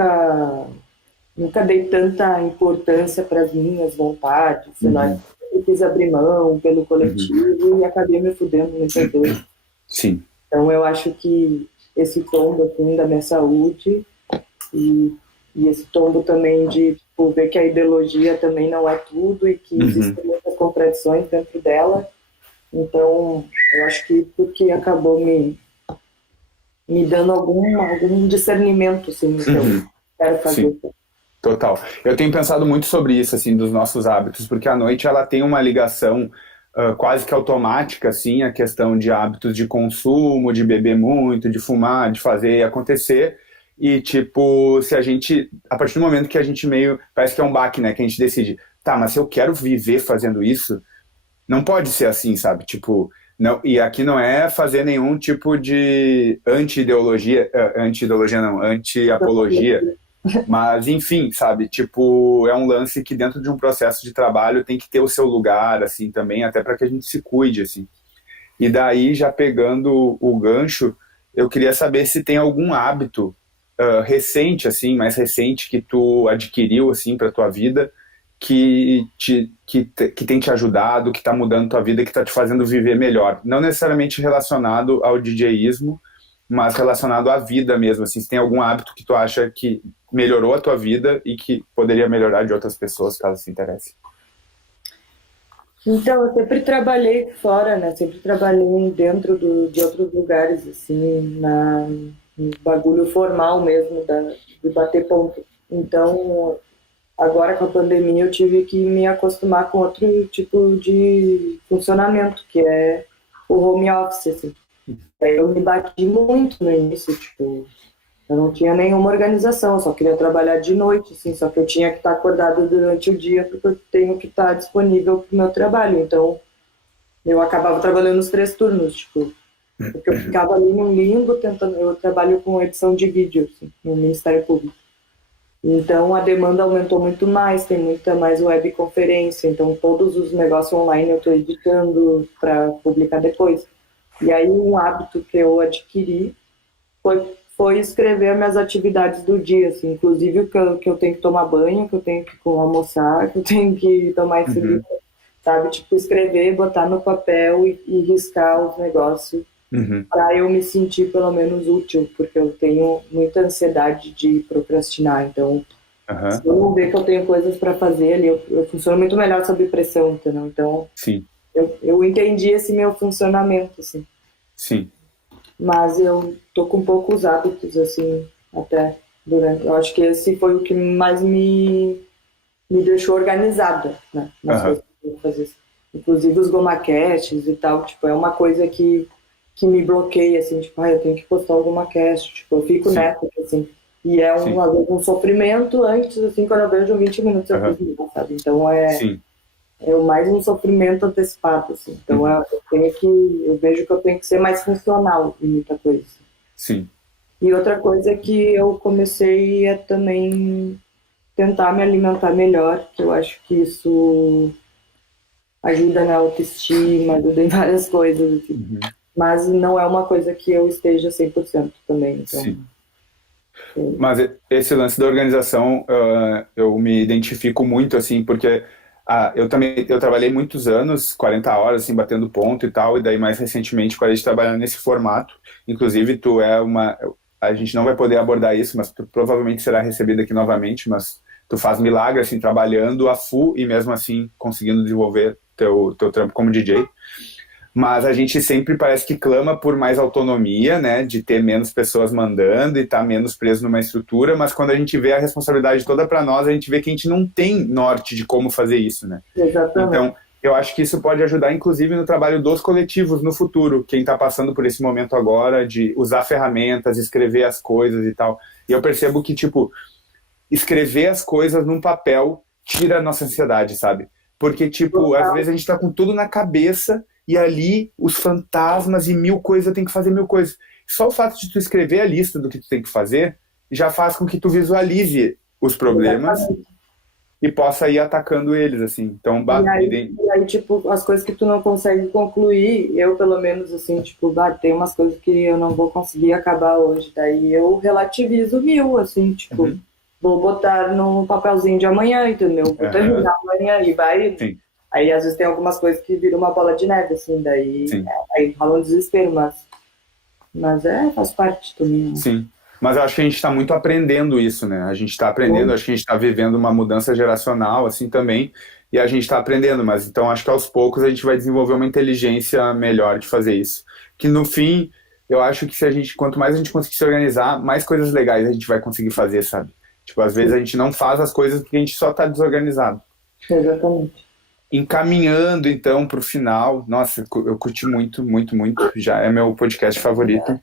nunca dei tanta importância para as minhas vontades, sei lá. Eu quis abrir mão pelo coletivo e acabei me fudendo muitas vezes. Sim. Então eu acho que esse tombo, assim, da minha saúde e, e esse tombo também de tipo, ver que a ideologia também não é tudo e que Uhum. existem muitas contradições dentro dela. Então, eu acho que porque acabou me dando algum discernimento, assim, no que eu Uhum. quero Sim. fazer. Total. Eu tenho pensado muito sobre isso, assim, dos nossos hábitos, porque a noite ela tem uma ligação quase que automática, assim, a questão de hábitos de consumo, de beber muito, de fumar, de fazer acontecer. E, tipo, se a gente, a partir do momento que a gente meio, parece que é um baque, né, que a gente decide, tá, mas se eu quero viver fazendo isso, não pode ser assim, sabe? Tipo, não, e aqui não é fazer nenhum tipo de anti-ideologia, anti-ideologia não, anti-apologia, mas, enfim, sabe, tipo, é um lance que dentro de um processo de trabalho tem que ter o seu lugar, assim, também, até para que a gente se cuide, assim. E daí, já pegando o gancho, eu queria saber se tem algum hábito recente, assim, mais recente, que tu adquiriu, assim, para tua vida, que tem te ajudado, que está mudando tua vida, que está te fazendo viver melhor. Não necessariamente relacionado ao DJismo, mas relacionado à vida mesmo, assim, se tem algum hábito que tu acha que melhorou a tua vida e que poderia melhorar de outras pessoas, caso se interesse. Então, eu sempre trabalhei fora, né? Sempre trabalhei dentro de outros lugares, assim, no bagulho formal mesmo, de bater ponto. Então, agora com a pandemia, eu tive que me acostumar com outro tipo de funcionamento, que é o home office, assim. Aí eu me bati muito no início, tipo, eu não tinha nenhuma organização, eu só queria trabalhar de noite, assim, só que eu tinha que estar acordado durante o dia porque eu tenho que estar disponível para o meu trabalho. Então, eu acabava trabalhando os 3 turnos, tipo, porque eu ficava ali num limbo tentando. Eu trabalho com edição de vídeo, assim, no Ministério Público. Então, a demanda aumentou muito mais, tem muita mais webconferência, então todos os negócios online eu estou editando para publicar depois. E aí, um hábito que eu adquiri foi escrever minhas atividades do dia, assim, inclusive o que eu tenho que tomar banho, que eu tenho que almoçar, que eu tenho que tomar esse livro, Uhum, sabe? Tipo, escrever, botar no papel e riscar os negócios uhum, para eu me sentir pelo menos útil, porque eu tenho muita ansiedade de procrastinar, então se aham, eu não ver que eu tenho coisas para fazer ali, eu funciono muito melhor sob pressão, entendeu? Então, sim, eu entendi esse meu funcionamento, assim. sim, Mas eu tô com poucos hábitos, assim, até durante. Eu acho que esse foi o que mais me deixou organizada, né, nas aham, coisas que eu vou fazer. Inclusive os gomacasts e tal, tipo, é uma coisa que me bloqueia, assim, tipo, eu tenho que postar o gomacast, tipo, eu fico sim, nessa, assim. E é sim, às vezes um sofrimento antes, assim, quando eu vejo 20 minutos eu fiz, aham, sabe? Então sim, é mais um sofrimento antecipado, assim. Então uhum, eu vejo que eu tenho que ser mais funcional em muita coisa. sim, E outra coisa é que eu comecei a também tentar me alimentar melhor, que eu acho que isso ajuda na autoestima, ajuda em várias coisas, assim. uhum, Mas não é uma coisa que eu esteja 100% também, então... sim. Mas esse lance da organização, eu me identifico muito, assim, porque eu também, eu trabalhei muitos anos, 40 horas, assim, batendo ponto e tal, e daí mais recentemente parei de trabalhar nesse formato. Inclusive, tu é uma... A gente não vai poder abordar isso, mas tu provavelmente será recebido aqui novamente, mas tu faz milagre, assim, trabalhando a full e mesmo assim conseguindo desenvolver teu trampo como DJ. Mas a gente sempre parece que clama por mais autonomia, né, de ter menos pessoas mandando e estar menos preso numa estrutura, mas quando a gente vê a responsabilidade toda para nós, a gente vê que a gente não tem norte de como fazer isso, né? Exatamente. Então, eu acho que isso pode ajudar, inclusive, no trabalho dos coletivos no futuro, quem está passando por esse momento agora de usar ferramentas, escrever as coisas e tal. E eu percebo que, tipo, escrever as coisas num papel tira a nossa ansiedade, sabe? Porque, tipo, às vezes a gente tá com tudo na cabeça e ali os fantasmas e mil coisas, tem que fazer mil coisas. Só o fato de tu escrever a lista do que tu tem que fazer já faz com que tu visualize os problemas Exatamente. e possa ir atacando eles, assim. Então, E aí, tipo, as coisas que tu não consegue concluir, eu pelo menos, assim, tipo, tem umas coisas que eu não vou conseguir acabar hoje. Daí eu relativizo 1000, assim, tipo, uhum, vou botar no papelzinho de amanhã, entendeu? Vou uhum, terminar amanhã e vai. sim, Aí às vezes tem algumas coisas que viram uma bola de neve, assim, daí sim, aí rola um desespero, Mas faz parte também, né? Sim. Mas eu acho que a gente está muito aprendendo isso, né? A gente está aprendendo, acho que a gente está vivendo uma mudança geracional, assim, também, e a gente está aprendendo, mas então acho que aos poucos a gente vai desenvolver uma inteligência melhor de fazer isso. Que no fim, eu acho que se a gente, quanto mais a gente conseguir se organizar, mais coisas legais a gente vai conseguir fazer, sabe? Tipo, às vezes a gente não faz as coisas porque a gente só está desorganizado. Exatamente. Encaminhando então para o final, nossa, eu curti muito, muito, muito. Já é meu podcast favorito.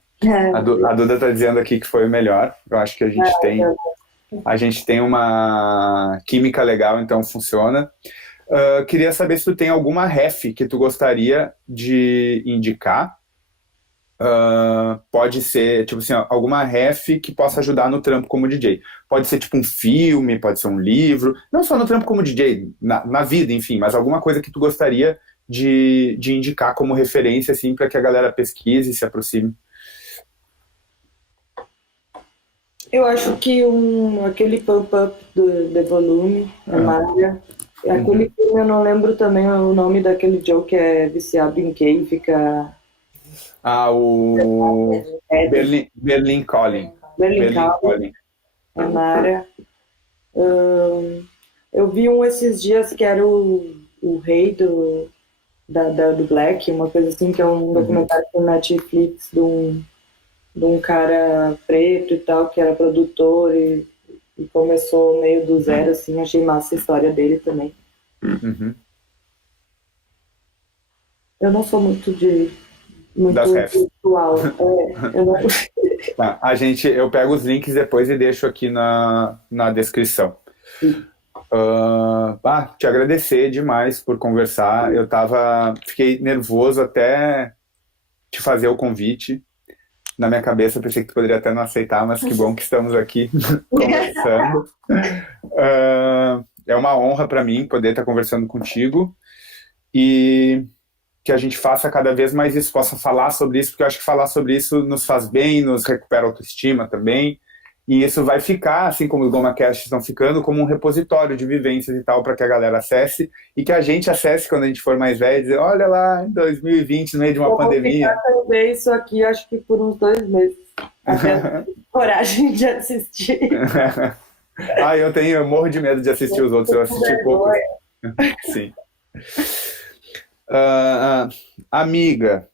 A Duda tá dizendo aqui que foi o melhor. Eu acho que a gente tem uma química legal, então funciona. Queria saber se tu tem alguma ref que tu gostaria de indicar. Pode ser, tipo assim, alguma ref que possa ajudar no trampo como DJ. Pode ser tipo um filme, pode ser um livro, não só no trampo como DJ, na vida, enfim, mas alguma coisa que tu gostaria de indicar como referência, assim, para que a galera pesquise e se aproxime. Eu acho que aquele pump-up do The Volume, a Maria. Aquele filme eu não lembro também o nome daquele Joe que é viciado em quem fica. O Berlin Calling. Berlin Calling, a Mara. Eu vi um esses dias que era o rei do Black, uma coisa assim, que é um documentário do Netflix de um cara preto e tal, que era produtor e começou meio do zero, assim. Achei massa a história dele também. Eu não sou muito visual. Eu não... Tá, eu pego os links depois e deixo aqui na descrição. Te agradecer demais por conversar. Fiquei nervoso até te fazer o convite. Na minha cabeça, pensei que tu poderia até não aceitar, mas que bom que estamos aqui conversando. É uma honra para mim poder estar conversando contigo e que a gente faça cada vez mais isso, possa falar sobre isso, porque eu acho que falar sobre isso nos faz bem, nos recupera a autoestima também, e isso vai ficar, assim como os GomaCast estão ficando, como um repositório de vivências e tal, para que a galera acesse, e que a gente acesse quando a gente for mais velho, e dizer, olha lá, em 2020, no meio de uma pandemia. Eu vou ver isso aqui, acho que por uns 2 meses, até coragem de assistir. Eu morro de medo de assistir os outros, eu assisti pouco. Sim. Amiga,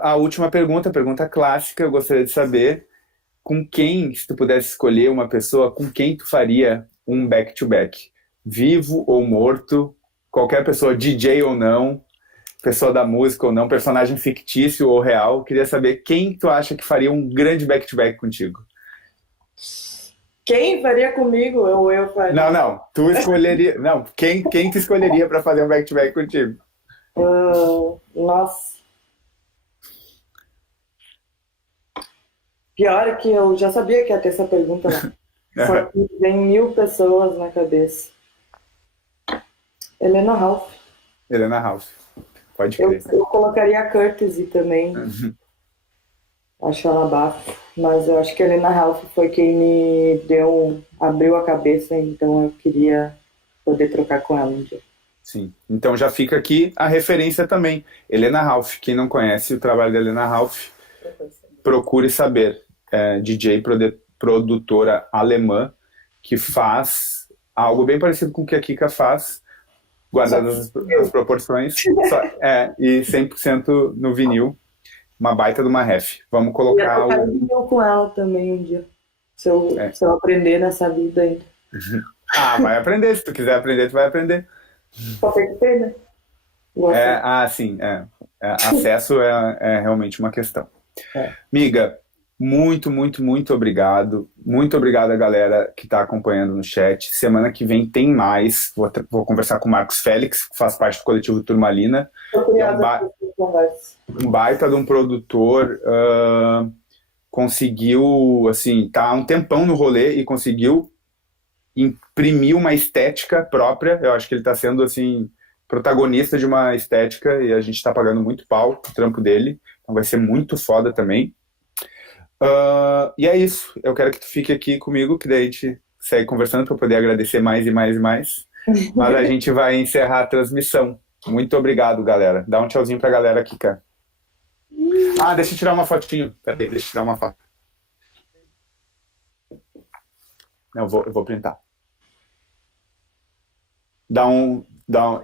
a última pergunta clássica, eu gostaria de saber com quem, se tu pudesse escolher uma pessoa, com quem tu faria um back-to-back? Vivo ou morto, qualquer pessoa, DJ ou não, pessoa da música ou não, personagem fictício ou real, queria saber quem tu acha que faria um grande back-to-back contigo. Quem faria comigo ou eu faria? Não, tu escolheria. Não, quem tu escolheria para fazer um back-to-back contigo? Nossa. Pior que eu já sabia que ia ter essa pergunta, né? Só que vem 1000 pessoas na cabeça. Helena Ralph. Helena Ralph. Pode crer. Eu colocaria a Courtesy também. Acho ela bafo. Mas eu acho que a Helena Ralph foi quem me abriu a cabeça, então eu queria poder trocar com ela um dia. Sim. Então já fica aqui a referência também. Helena Ralph. Quem não conhece o trabalho da Helena Ralph, procure saber. DJ produtora alemã que faz algo bem parecido com o que a Kika faz, guardadas as proporções, e 100% no vinil. Uma baita de uma ref. Vamos colocar eu quero vinil com ela também um dia. Se eu aprender nessa vida ainda. Vai aprender. Se tu quiser aprender, tu vai aprender. Só tem que ter, né? Sim. Acesso é realmente uma questão. Miga, muito, muito, muito obrigado. Muito obrigado a galera que está acompanhando no chat. Semana que vem tem mais. Vou conversar com o Marcos Félix, que faz parte do coletivo Turmalina. Um baita de um produtor. Conseguiu, assim, tá há um tempão no rolê e conseguiu imprimir uma estética própria. Eu acho que ele está sendo, assim, protagonista de uma estética e a gente está pagando muito pau pro trampo dele. Então vai ser muito foda também. E é isso. Eu quero que tu fique aqui comigo, que daí a gente segue conversando para poder agradecer mais e mais e mais. Mas a gente vai encerrar a transmissão. Muito obrigado, galera. Dá um tchauzinho pra galera aqui, cara. Ah, deixa eu tirar uma fotinho. Peraí, deixa eu tirar uma foto. Não, eu vou printar. Isso.